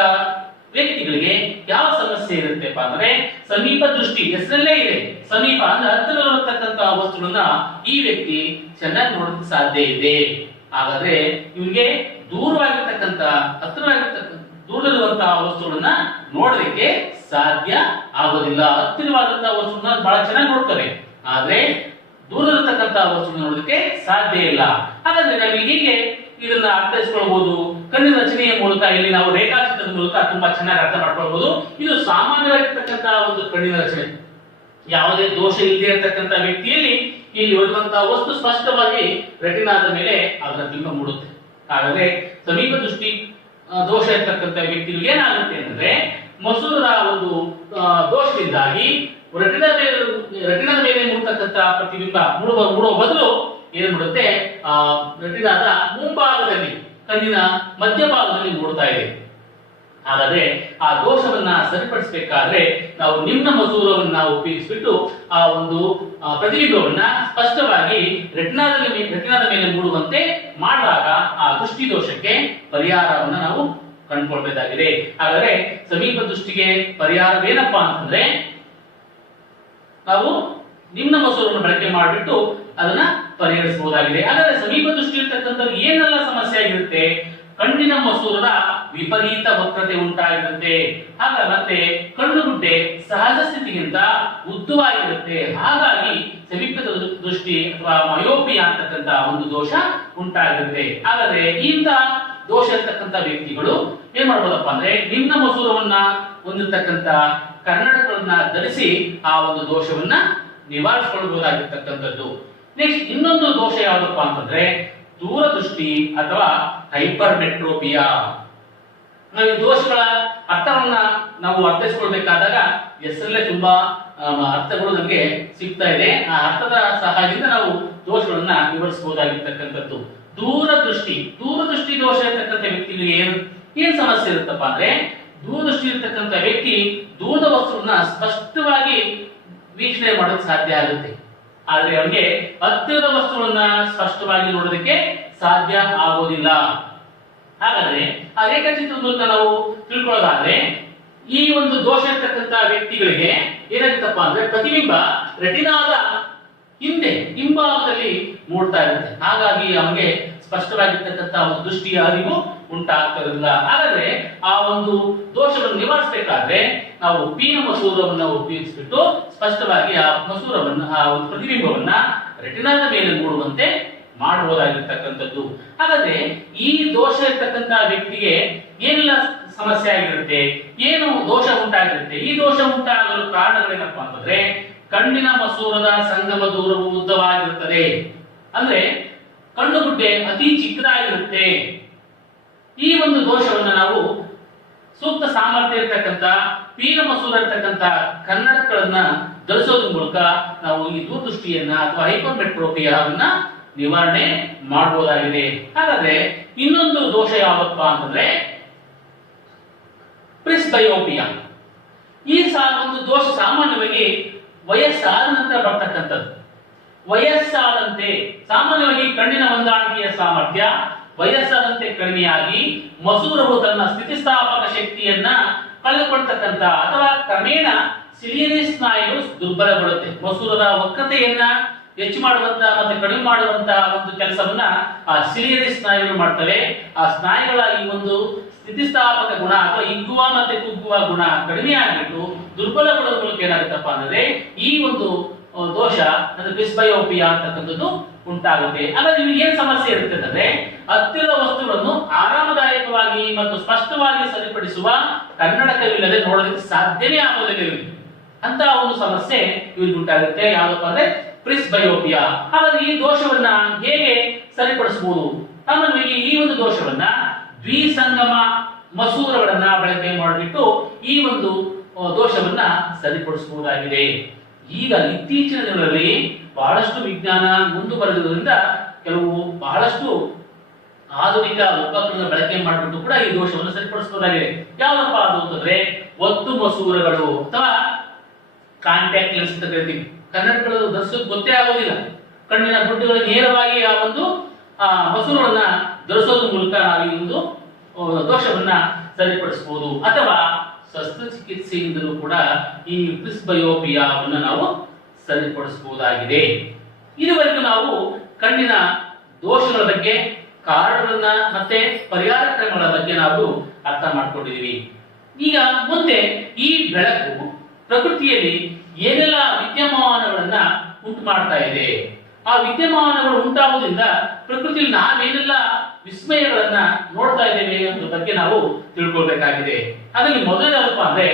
ವ್ಯಕ್ತಿಗಳಿಗೆ ಯಾವ ಸಮಸ್ಯೆ ಇರುತ್ತೆಪ್ಪ ಅಂದ್ರೆ ಸಮೀಪ ದೃಷ್ಟಿ ಹೆಸರಲ್ಲೇ ಇದೆ. ಸಮೀಪ ಅಂದ್ರೆ ಹತ್ತಿರವಿರತಕ್ಕಂಥ ವಸ್ತುಗಳನ್ನ ಈ ವ್ಯಕ್ತಿ ಚೆನ್ನಾಗಿ ನೋಡೋದಕ್ಕೆ ಸಾಧ್ಯ ಇದೆ. ಹಾಗಾದ್ರೆ ಇವನಿಗೆ ದೂರವಾಗಿರ್ತಕ್ಕಂಥ ದೂರದಲ್ಲಿರುವಂತಹ ವಸ್ತುಗಳನ್ನ ನೋಡೋದಕ್ಕೆ ಸಾಧ್ಯ ಆಗೋದಿಲ್ಲ. ಹತ್ತಿರವಾದಂತಹ ವಸ್ತುಗಳನ್ನ ಬಹಳ ಚೆನ್ನಾಗಿ ನೋಡ್ತಾರೆ, ಆದ್ರೆ ದೂರದಲ್ಲಿರತಕ್ಕಂತಹ ವಸ್ತುಗಳನ್ನ ನೋಡೋದಕ್ಕೆ ಸಾಧ್ಯ ಇಲ್ಲ. ಹಾಗಾದ್ರೆ ನಾವು ಹೀಗೆ ಇದನ್ನ ಅರ್ಥೈಸ್ಕೊಳ್ಬಹುದು. ಕಣ್ಣಿನ ರಚನೆಯ ಮೂಲಕ ಇಲ್ಲಿ ನಾವು ರೇಖಾಚಿತ್ರದ ಮೂಲಕ ತುಂಬಾ ಚೆನ್ನಾಗಿ ಅರ್ಥ ಮಾಡ್ಕೊಳ್ಬಹುದು. ಇದು ಸಾಮಾನ್ಯವಾಗಿರ್ತಕ್ಕಂತಹ ಒಂದು ಕಣ್ಣಿನ ರಚನೆ. ಯಾವುದೇ ದೋಷ ಇಲ್ಲದೆ ಇರತಕ್ಕಂತ ವ್ಯಕ್ತಿಯಲ್ಲಿ ಇಲ್ಲಿ ಇರುವಂತಹ ವಸ್ತು ಸ್ಪಷ್ಟವಾಗಿ ರೆಟಿನಾದ ಮೇಲೆ ಅದರ ಬಿಂಬ ಮೂಡುತ್ತೆ. ಹಾಗಾದ್ರೆ ಸಮೀಪ ದೃಷ್ಟಿ ದೋಷ ಇರ್ತಕ್ಕಂಥ ವ್ಯಕ್ತಿಗಳಿಗೆ ಏನಾಗುತ್ತೆ ಅಂದ್ರೆ ಮಸೂರದ ಒಂದು ದೋಷದಿಂದಾಗಿ ರೆಟಿನಾದ ಮೇಲೆ ಮೂಡತಕ್ಕಂತ ಪ್ರತಿಬಿಂಬ ಮೂಡುವ ಬದಲು ಏನ್ ಮಾಡುತ್ತೆ, ರೆಟಿನಾದ ಮುಂಭಾಗದಲ್ಲಿ ಕಣ್ಣಿನ ಮಧ್ಯಭಾಗದಲ್ಲಿ ಮೂಡ್ತಾ ಇದೆ. ಹಾಗಾದ್ರೆ ಆ ದೋಷವನ್ನ ಸರಿಪಡಿಸಬೇಕಾದ್ರೆ ನಾವು ನಿಮ್ನ ಮಸೂರವನ್ನ ಉಪಯೋಗಿಸಿಬಿಟ್ಟು ಆ ಒಂದು ಪ್ರತಿಬಿಂಬವನ್ನ ಸ್ಪಷ್ಟವಾಗಿ ರೆಟಿನಾದ ಮೇಲೆ ಮೂಡುವಂತೆ ಮಾಡುವಾಗ ಆ ದೃಷ್ಟಿ ದೋಷಕ್ಕೆ ಪರಿಹಾರವನ್ನ ನಾವು ಕಂಡುಕೊಳ್ಬೇಕಾಗಿದೆ. ಹಾಗಾದ್ರೆ ಸಮೀಪ ದೃಷ್ಟಿಗೆ ಪರಿಹಾರವೇನಪ್ಪಾ ಅಂತಂದ್ರೆ ನಾವು ನಿಮ್ನ ಮಸೂರವನ್ನು ಬಳಕೆ ಮಾಡಿಬಿಟ್ಟು ಅದನ್ನ ಪರಿಹರಿಸಬಹುದಾಗಿದೆ. ಹಾಗಾದ್ರೆ ಸಮೀಪ ದೃಷ್ಟಿ ಇರ್ತಕ್ಕಂಥ ಏನೆಲ್ಲ ಸಮಸ್ಯೆ ಆಗಿರುತ್ತೆ? ಕಣ್ಣಿನ ಮಸೂರದ ವಿಪರೀತ ವಕ್ರತೆ ಉಂಟಾಗಿರುತ್ತೆ. ಮತ್ತೆ ಕಣ್ಣುಗುಡ್ಡೆ ಸಹಜ ಸ್ಥಿತಿಗಿಂತ ಉದ್ದವಾಗಿರುತ್ತೆ. ಹಾಗಾಗಿ ಸಮೀಪ ದೃಷ್ಟಿ ಅಥವಾ ಮಯೋಪಿಯಾ ಅಂತಕ್ಕಂಥ ಒಂದು ದೋಷ ಉಂಟಾಗಿರುತ್ತೆ. ಹಾಗಾದ್ರೆ ಇಂತಹ ದೋಷ ಇರ್ತಕ್ಕಂಥ ವ್ಯಕ್ತಿಗಳು ಏನ್ ಮಾಡ್ಬೋದಪ್ಪ ಅಂದ್ರೆ ನಿಮ್ನ ಮಸೂರವನ್ನ ಹೊಂದಿರತಕ್ಕಂಥ ಕನ್ನಡಕಗಳನ್ನ ಧರಿಸಿ ಆ ಒಂದು ದೋಷವನ್ನ ನಿವಾರಿಸಿಕೊಳ್ಳಬಹುದಾಗಿರ್ತಕ್ಕಂಥದ್ದು. ನೆಕ್ಸ್ಟ್ ಇನ್ನೊಂದು ದೋಷ ಯಾವ್ದಪ್ಪ ಅಂತಂದ್ರೆ ದೂರದೃಷ್ಟಿ ಅಥವಾ ಹೈಪರ್ ಮೆಟ್ರೋಪಿಯಾ. ನಾವು ಈ ದೋಷಗಳ ಅರ್ಥವನ್ನ ನಾವು ಅರ್ಥೈಸ್ಕೊಳ್ಬೇಕಾದಾಗ ಹೆಸರಲ್ಲೇ ತುಂಬಾ ಅರ್ಥಗಳು ನಮಗೆ ಸಿಗ್ತಾ ಇದೆ. ಆ ಅರ್ಥದ ಸಹಾಯದಿಂದ ನಾವು ದೋಷಗಳನ್ನ ವಿವರಿಸಬಹುದಾಗಿರ್ತಕ್ಕಂಥದ್ದು. ದೂರದೃಷ್ಟಿ ದೋಷ ಇರ್ತಕ್ಕಂಥ ವ್ಯಕ್ತಿಗೆ ಏನ್ ಸಮಸ್ಯೆ ಇರುತ್ತಪ್ಪ ಅಂದ್ರೆ ದೂರದೃಷ್ಟಿ ಇರ್ತಕ್ಕಂಥ ವ್ಯಕ್ತಿ ದೂರದ ವಸ್ತುವನ್ನ ಸ್ಪಷ್ಟವಾಗಿ ವೀಕ್ಷಣೆ ಮಾಡೋದು ಸಾಧ್ಯ ಆಗುತ್ತೆ. ಆದ್ರೆ ಅವನಿಗೆ ಹತ್ತಿರದ ವಸ್ತುಗಳನ್ನ ಸ್ಪಷ್ಟವಾಗಿ ನೋಡೋದಕ್ಕೆ ಸಾಧ್ಯ ಆಗೋದಿಲ್ಲ. ಹಾಗಾದ್ರೆ ಆ ರೇಖಾಚಿತ್ರದ ಮೂಲಕ ನಾವು ತಿಳ್ಕೊಳ್ಳೋದಾದ್ರೆ ಈ ಒಂದು ದೋಷ ಇರ್ತಕ್ಕಂಥ ವ್ಯಕ್ತಿಗಳಿಗೆ ಏನಾಗುತ್ತಪ್ಪ ಅಂದ್ರೆ ಪ್ರತಿಬಿಂಬ ರೆಟಿನಾದ ಹಿಂಭಾಗದಲ್ಲಿ ಮೂಡ್ತಾ ಇರುತ್ತೆ. ಹಾಗಾಗಿ ಅವನಿಗೆ ಸ್ಪಷ್ಟವಾಗಿರ್ತಕ್ಕಂಥ ಒಂದು ದೃಷ್ಟಿಯ ಅರಿವು ಉಂಟಾಗ್ತಿರೋದಿಲ್ಲ. ಹಾಗಾದ್ರೆ ಆ ಒಂದು ದೋಷವನ್ನು ನಿವಾರಿಸಬೇಕಾದ್ರೆ ನಾವು ಪೀನ ಮಸೂರವನ್ನು ಉಪಯೋಗಿಸಿಬಿಟ್ಟು ಸ್ಪಷ್ಟವಾಗಿ ಆ ಮಸೂರವನ್ನು ಆ ಒಂದು ಪ್ರತಿಬಿಂಬವನ್ನ ರೆಟಿನಾದ ಮೇಲೆ ಮೂಡುವಂತೆ ಮಾಡಬಹುದಾಗಿರ್ತಕ್ಕಂಥದ್ದು. ಹಾಗಾದ್ರೆ ಈ ದೋಷ ಇರ್ತಕ್ಕಂಥ ವ್ಯಕ್ತಿಗೆ ಏನೆಲ್ಲ ಸಮಸ್ಯೆ ಆಗಿರುತ್ತೆ, ಏನು ದೋಷ ಉಂಟಾಗಿರುತ್ತೆ? ಈ ದೋಷ ಉಂಟಾಗಲು ಕಾರಣಗಳೇನಪ್ಪಾ ಅಂತಂದ್ರೆ ಕಣ್ಣಿನ ಮಸೂರದ ಸಂಗಮ ದೂರವು ಉದ್ದವಾಗಿರುತ್ತದೆ. ಅಂದ್ರೆ ಕಣ್ಣುಗುಡ್ಡೆ ಅತಿ ಚಿಕ್ಕದಾಗಿರುತ್ತೆ. ಈ ಒಂದು ದೋಷವನ್ನ ನಾವು ಸೂಕ್ತ ಸಾಮರ್ಥ್ಯ ಇರ್ತಕ್ಕಂಥ ಪೀನ ಮಸೂರ ಇರ್ತಕ್ಕಂಥ ಕನ್ನಡಕಗಳನ್ನ ಧರಿಸೋದ್ರ ಮೂಲಕ ನಾವು ಈ ದೂರದೃಷ್ಟಿಯನ್ನ ಅಥವಾ ಹೈಪರ್ ಮೆಟ್ರೋಪಿಯಾವನ್ನ ನಿವಾರಣೆ ಮಾಡಬಹುದಾಗಿದೆ. ಹಾಗಾದ್ರೆ ಇನ್ನೊಂದು ದೋಷ ಯಾವಪ್ಪ ಅಂತಂದ್ರೆ ಪ್ರಿಸ್ಬಯೋಪಿಯಾ. ಈ ಒಂದು ದೋಷ ಸಾಮಾನ್ಯವಾಗಿ ವಯಸ್ಸಾದ ನಂತರ ಬರ್ತಕ್ಕಂಥದ್ದು. ವಯಸ್ಸಾದಂತೆ ಸಾಮಾನ್ಯವಾಗಿ ಕಣ್ಣಿನ ಹೊಂದಾಣಿಕೆಯ ಸಾಮರ್ಥ್ಯ ವಯಸ್ಸಾದಂತೆ ಕಡಿಮೆಯಾಗಿ ಮಸೂರವು ತನ್ನ ಸ್ಥಿತಿಸ್ಥಾಪಕ ಶಕ್ತಿಯನ್ನ ಕಳೆದುಕೊಳ್ತಕ್ಕಂಥ ಅಥವಾ ಕ್ರಮೇಣ ಸಿಲಿಯರಿ ಸ್ನಾಯುಗಳು ದುರ್ಬಲಗೊಳ್ಳುತ್ತೆ. ಮಸೂರದ ವಕ್ರತೆಯನ್ನ ಹೆಚ್ಚು ಮಾಡುವಂತ ಮತ್ತೆ ಕಡಿಮೆ ಮಾಡುವಂತ ಒಂದು ಕೆಲಸವನ್ನ ಆ ಸಿಲಿಯರಿ ಸ್ನಾಯುಗಳು ಮಾಡ್ತವೆ. ಆ ಸ್ನಾಯುಗಳ ಈ ಒಂದು ಸ್ಥಿತಿಸ್ಥಾಪಕ ಗುಣ ಅಥವಾ ಹಿಗ್ಗುವ ಮತ್ತೆ ಕುಗ್ಗುವ ಗುಣ ಕಡಿಮೆ ಆಗಿಬಿಟ್ಟು ದುರ್ಬಲಗೊಳ್ಳುವ ಮೂಲಕ ಏನಾಗುತ್ತಪ್ಪ ಅಂದ್ರೆ ಈ ಒಂದು ದೋಷ ಅಂದ್ರೆ ಪ್ರಿಸ್ಬಯೋಪಿಯಾ ಅಂತಕ್ಕಂಥದ್ದು ಉಂಟಾಗುತ್ತೆ. ಹಾಗಾದ್ರೆ ನಿಮಗೆ ಏನ್ ಸಮಸ್ಯೆ ಇರುತ್ತೆ ಅಂದ್ರೆ ಹತ್ತಿರದ ವಸ್ತುಗಳನ್ನು ಆರಾಮದಾಯಕವಾಗಿ ಮತ್ತು ಸ್ಪಷ್ಟವಾಗಿ ಸರಿಪಡಿಸುವ ಕನ್ನಡಕವಿಲ್ಲದೆ ನೋಡೋದಕ್ಕೆ ಸಾಧ್ಯವೇ ಆಗೋದಿಲ್ಲ. ಅಂತ ಒಂದು ಸಮಸ್ಯೆ ಇವ್ರಿಗೆ ಉಂಟಾಗುತ್ತೆ. ಯಾವ್ದಪ್ಪ ಅಂದ್ರೆ ಪ್ರಿಸ್ಬಯೋಪಿಯಾ. ಹಾಗಾದ್ರೆ ಈ ದೋಷವನ್ನ ಹೇಗೆ ಸರಿಪಡಿಸಬಹುದು? ಸಾಮಾನ್ಯವಾಗಿ ಈ ಒಂದು ದೋಷವನ್ನ ದ್ವಿಸಂಗಮ ಮಸೂರಗಳನ್ನ ಬಳಕೆ ಮಾಡಿಬಿಟ್ಟು ಈ ಒಂದು ದೋಷವನ್ನ ಸರಿಪಡಿಸಬಹುದಾಗಿದೆ. ಈಗ ಇತ್ತೀಚಿನ ದಿನಗಳಲ್ಲಿ ಬಹಳಷ್ಟು ವಿಜ್ಞಾನ ಮುಂದುವರೆದಿರುವುದರಿಂದ ಕೆಲವು ಬಹಳಷ್ಟು ಆಧುನಿಕ ಉಪಕರಣಗಳ ಬಳಕೆ ಮಾಡಿಬಿಟ್ಟು ಕೂಡ ಈ ದೋಷವನ್ನು ಸರಿಪಡಿಸಬಹುದಾಗಿದೆ. ಯಾವಪ್ಪ ಅದು ಅಂತಂದ್ರೆ ಒತ್ತು ಮಸೂರಗಳು ಅಥವಾ ಕಾಂಟ್ಯಾಕ್ಟ್ ಲೆನ್ಸ್ ಅಂತ ಕರಿತೀವಿ. ಕನ್ನಡಕಗಳು ಧರಿಸೋದು ಗೊತ್ತೇ ಆಗೋದಿಲ್ಲ. ಕಣ್ಣಿನ ಗುಡ್ಡೆಗಳು ನೇರವಾಗಿ ಆ ಒಂದು ಮಸೂರಗಳನ್ನ ಧರಿಸೋದ್ರ ಮೂಲಕ ನಾವು ಈ ಒಂದು ದೋಷವನ್ನ ಸರಿಪಡಿಸಬಹುದು. ಅಥವಾ ಶಸ್ತ್ರಚಿಕಿತ್ಸೆಯಿಂದಲೂ ಕೂಡ ಈ ಪ್ರಿಸ್ಬಯೋಪಿಯಾವನ್ನು ನಾವು ಸರಿಪಡಿಸಬಹುದಾಗಿದೆ. ಇದುವರೆಗೂ ನಾವು ಕಣ್ಣಿನ ದೋಷಗಳ ಬಗ್ಗೆ, ಕಾರಣಗಳನ್ನ ಮತ್ತೆ ಪರಿಹಾರ ಕ್ರಮಗಳ ಬಗ್ಗೆ ನಾವು ಅರ್ಥ ಮಾಡ್ಕೊಂಡಿದೀವಿ. ಈಗ ಮುಂದೆ ಈ ಬೆಳಕು ಪ್ರಕೃತಿಯಲ್ಲಿ ಏನೆಲ್ಲ ವಿದ್ಯಮಾನಗಳನ್ನ ಉಂಟು ಮಾಡ್ತಾ ಇದೆ, ಆ ವಿದ್ಯಮಾನಗಳು ಉಂಟಾಗುವುದರಿಂದ ಪ್ರಕೃತಿಯಲ್ಲಿ ನಾವೇನೆಲ್ಲ ವಿಸ್ಮಯಗಳನ್ನ ನೋಡ್ತಾ ಇದ್ದೇವೆ ಅನ್ನೋದ್ರ ಬಗ್ಗೆ ನಾವು ತಿಳ್ಕೊಳ್ಬೇಕಾಗಿದೆ. ಅದರಲ್ಲಿ ಮೊದಲನೇದಪ್ಪ ಅಂದ್ರೆ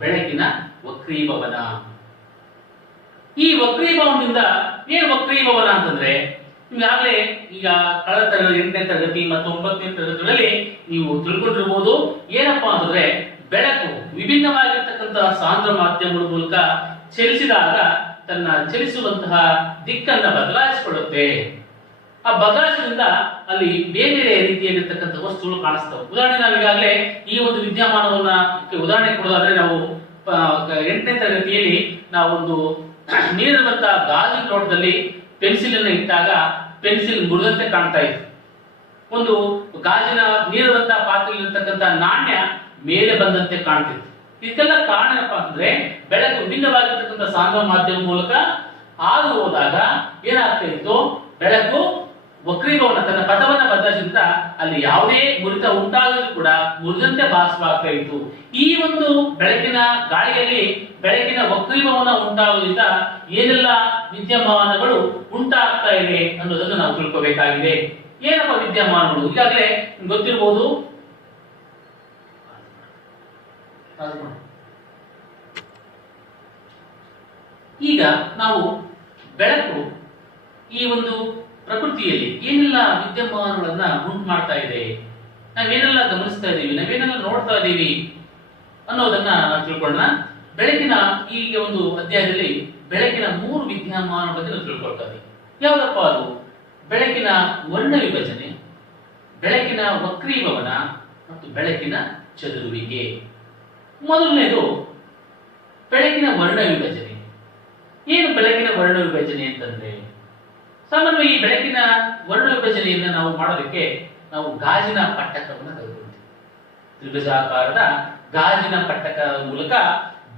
ಬೆಳಕಿನ ವಕ್ರೀಭವನ. ಈ ವಕ್ರೀಭವನದಿಂದ ಏನು ವಕ್ರೀಭವನ ಅಂತಂದ್ರೆ, ಈಗಾಗಲೇ ಈಗ ಕಳೆದ ತರಗತಿ 8ನೇ ತರಗತಿ ಮತ್ತು 9ನೇ ತರಗತಿಗಳಲ್ಲಿ ನೀವು ತಿಳ್ಕೊಂಡಿರ್ಬೋದು. ಏನಪ್ಪಾ ಅಂತಂದ್ರೆ ಬೆಳಕು ವಿಭಿನ್ನವಾಗಿರ್ತಕ್ಕಂತಹ ಸಾಂದ್ರ ಮಾಧ್ಯಮಗಳ ಮೂಲಕ ಚಲಿಸಿದಾಗ ತನ್ನ ಚಲಿಸುವಂತಹ ದಿಕ್ಕನ್ನ ಬದಲಾಯಿಸಿಕೊಳ್ಳುತ್ತೆ. ಆ ಬದಲಾಯಿಸೋದ್ರಿಂದ ಅಲ್ಲಿ ಬೇರೆ ಬೇರೆ ರೀತಿಯಾಗಿರ್ತಕ್ಕಂಥ ವಸ್ತುಗಳು ಕಾಣಿಸ್ತವೆ. ಉದಾಹರಣೆ ನಾವು ಈಗಾಗಲೇ ಈ ಒಂದು ವಿದ್ಯಮಾನವನ್ನ ಉದಾಹರಣೆ ಕೊಡೋದಾದ್ರೆ, ನಾವು 8ನೇ ತರಗತಿಯಲ್ಲಿ ನಾವೊಂದು ನೀರಿರುವಂತಹ ಗಾಜಿನ ಲೋಟದಲ್ಲಿ ಪೆನ್ಸಿಲ್ ಅನ್ನು ಇಟ್ಟಾಗ ಪೆನ್ಸಿಲ್ ಮುರಿದಂತೆ ಕಾಣ್ತಾ ಇತ್ತು. ಒಂದು ಗಾಜಿನ ನೀರಿರುವಂತಹ ಪಾತ್ರೆಯಲ್ಲಿರ್ತಕ್ಕಂಥ ನಾಣ್ಯ ಮೇಲೆ ಬಂದಂತೆ ಕಾಣ್ತಿತ್ತು. ಇದಕ್ಕೆಲ್ಲ ಕಾರಣ ಏನಪ್ಪಾ ಅಂತಂದ್ರೆ ಬೆಳಕು ವಿಭಿನ್ನವಾಗಿರ್ತಕ್ಕಂಥ ಸಾಂದ್ರ ಮಾಧ್ಯಮ ಮೂಲಕ ಹಾದು ಹೋದಾಗ ಏನಾಗ್ತಾ ಇತ್ತು, ಬೆಳಕು ವಕ್ರೀಭವನ ತನ್ನ ಪಥವನ್ನ ಬದಲಾಯಿಸಿದ ಅಲ್ಲಿ ಯಾವುದೇ ಮುರಿತ ಉಂಟಾದರೂ ಕೂಡ ಮುರಿದಂತೆ ಭಾಸವಾಗ್ತಾ ಇತ್ತು. ಈ ಒಂದು ಬೆಳಕಿನ ಗಾಳಿಯಲ್ಲಿ ಬೆಳಕಿನ ವಕ್ರೀಭವನ ಉಂಟಾಗುವುದರಿಂದ ಏನೆಲ್ಲ ವಿದ್ಯಮಾನಗಳು ಉಂಟಾಗ್ತಾ ಇದೆ ಅನ್ನೋದನ್ನು ನಾವು ತಿಳ್ಕೋಬೇಕಾಗಿದೆ. ಏನಪ್ಪ ವಿದ್ಯಮಾನಗಳು? ಈಗಾಗಲೇ ಗೊತ್ತಿರಬಹುದು. ಈಗ ನಾವು ಬೆಳಕು ಈ ಒಂದು ಪ್ರಕೃತಿಯಲ್ಲಿ ಏನೆಲ್ಲ ವಿದ್ಯಮಾನಗಳನ್ನ ಉಂಟು ಮಾಡ್ತಾ ಇದೆ, ನಾವೇನೆಲ್ಲ ಗಮನಿಸ್ತಾ ಇದ್ದೀವಿ, ನಾವೇನೆಲ್ಲ ನೋಡ್ತಾ ಇದ್ದೀವಿ ಅನ್ನೋದನ್ನ ನಾವು ತಿಳ್ಕೊಳ್ಳೋಣ. ಬೆಳಕಿನ ಈಗ ಒಂದು ಅಧ್ಯಾಯದಲ್ಲಿ ಬೆಳಕಿನ 3 ವಿದ್ಯಮಾನ ಬಗ್ಗೆ ನಾವು ತಿಳ್ಕೊಳ್ತಾ ಇದ್ದೀವಿ. ಯಾವ್ದಪ್ಪ ಅದು? ಬೆಳಕಿನ ವರ್ಣ ವಿಭಜನೆ, ಬೆಳಕಿನ ವಕ್ರೀಭವನ ಮತ್ತು ಬೆಳಕಿನ ಚದುರುವಿಕೆ. ಮೊದಲನೇದು ಬೆಳಕಿನ ವರ್ಣ ವಿಭಜನೆ. ಏನು ಬೆಳಕಿನ ವರ್ಣ ವಿಭಜನೆ ಅಂತಂದ್ರೆ, ಸಾಮಾನ್ಯವಾಗಿ ಈ ಬೆಳಕಿನ ವರ್ಣ ವಿಭಜನೆಯನ್ನ ನಾವು ಮಾಡೋದಕ್ಕೆ ನಾವು ಗಾಜಿನ ಪಟ್ಟಕವನ್ನು ತೆಗೆದುಕೊಳ್ತೀವಿ. ತ್ರಿಭುಜಾಕಾರದ ಗಾಜಿನ ಪಟ್ಟಕ ಮೂಲಕ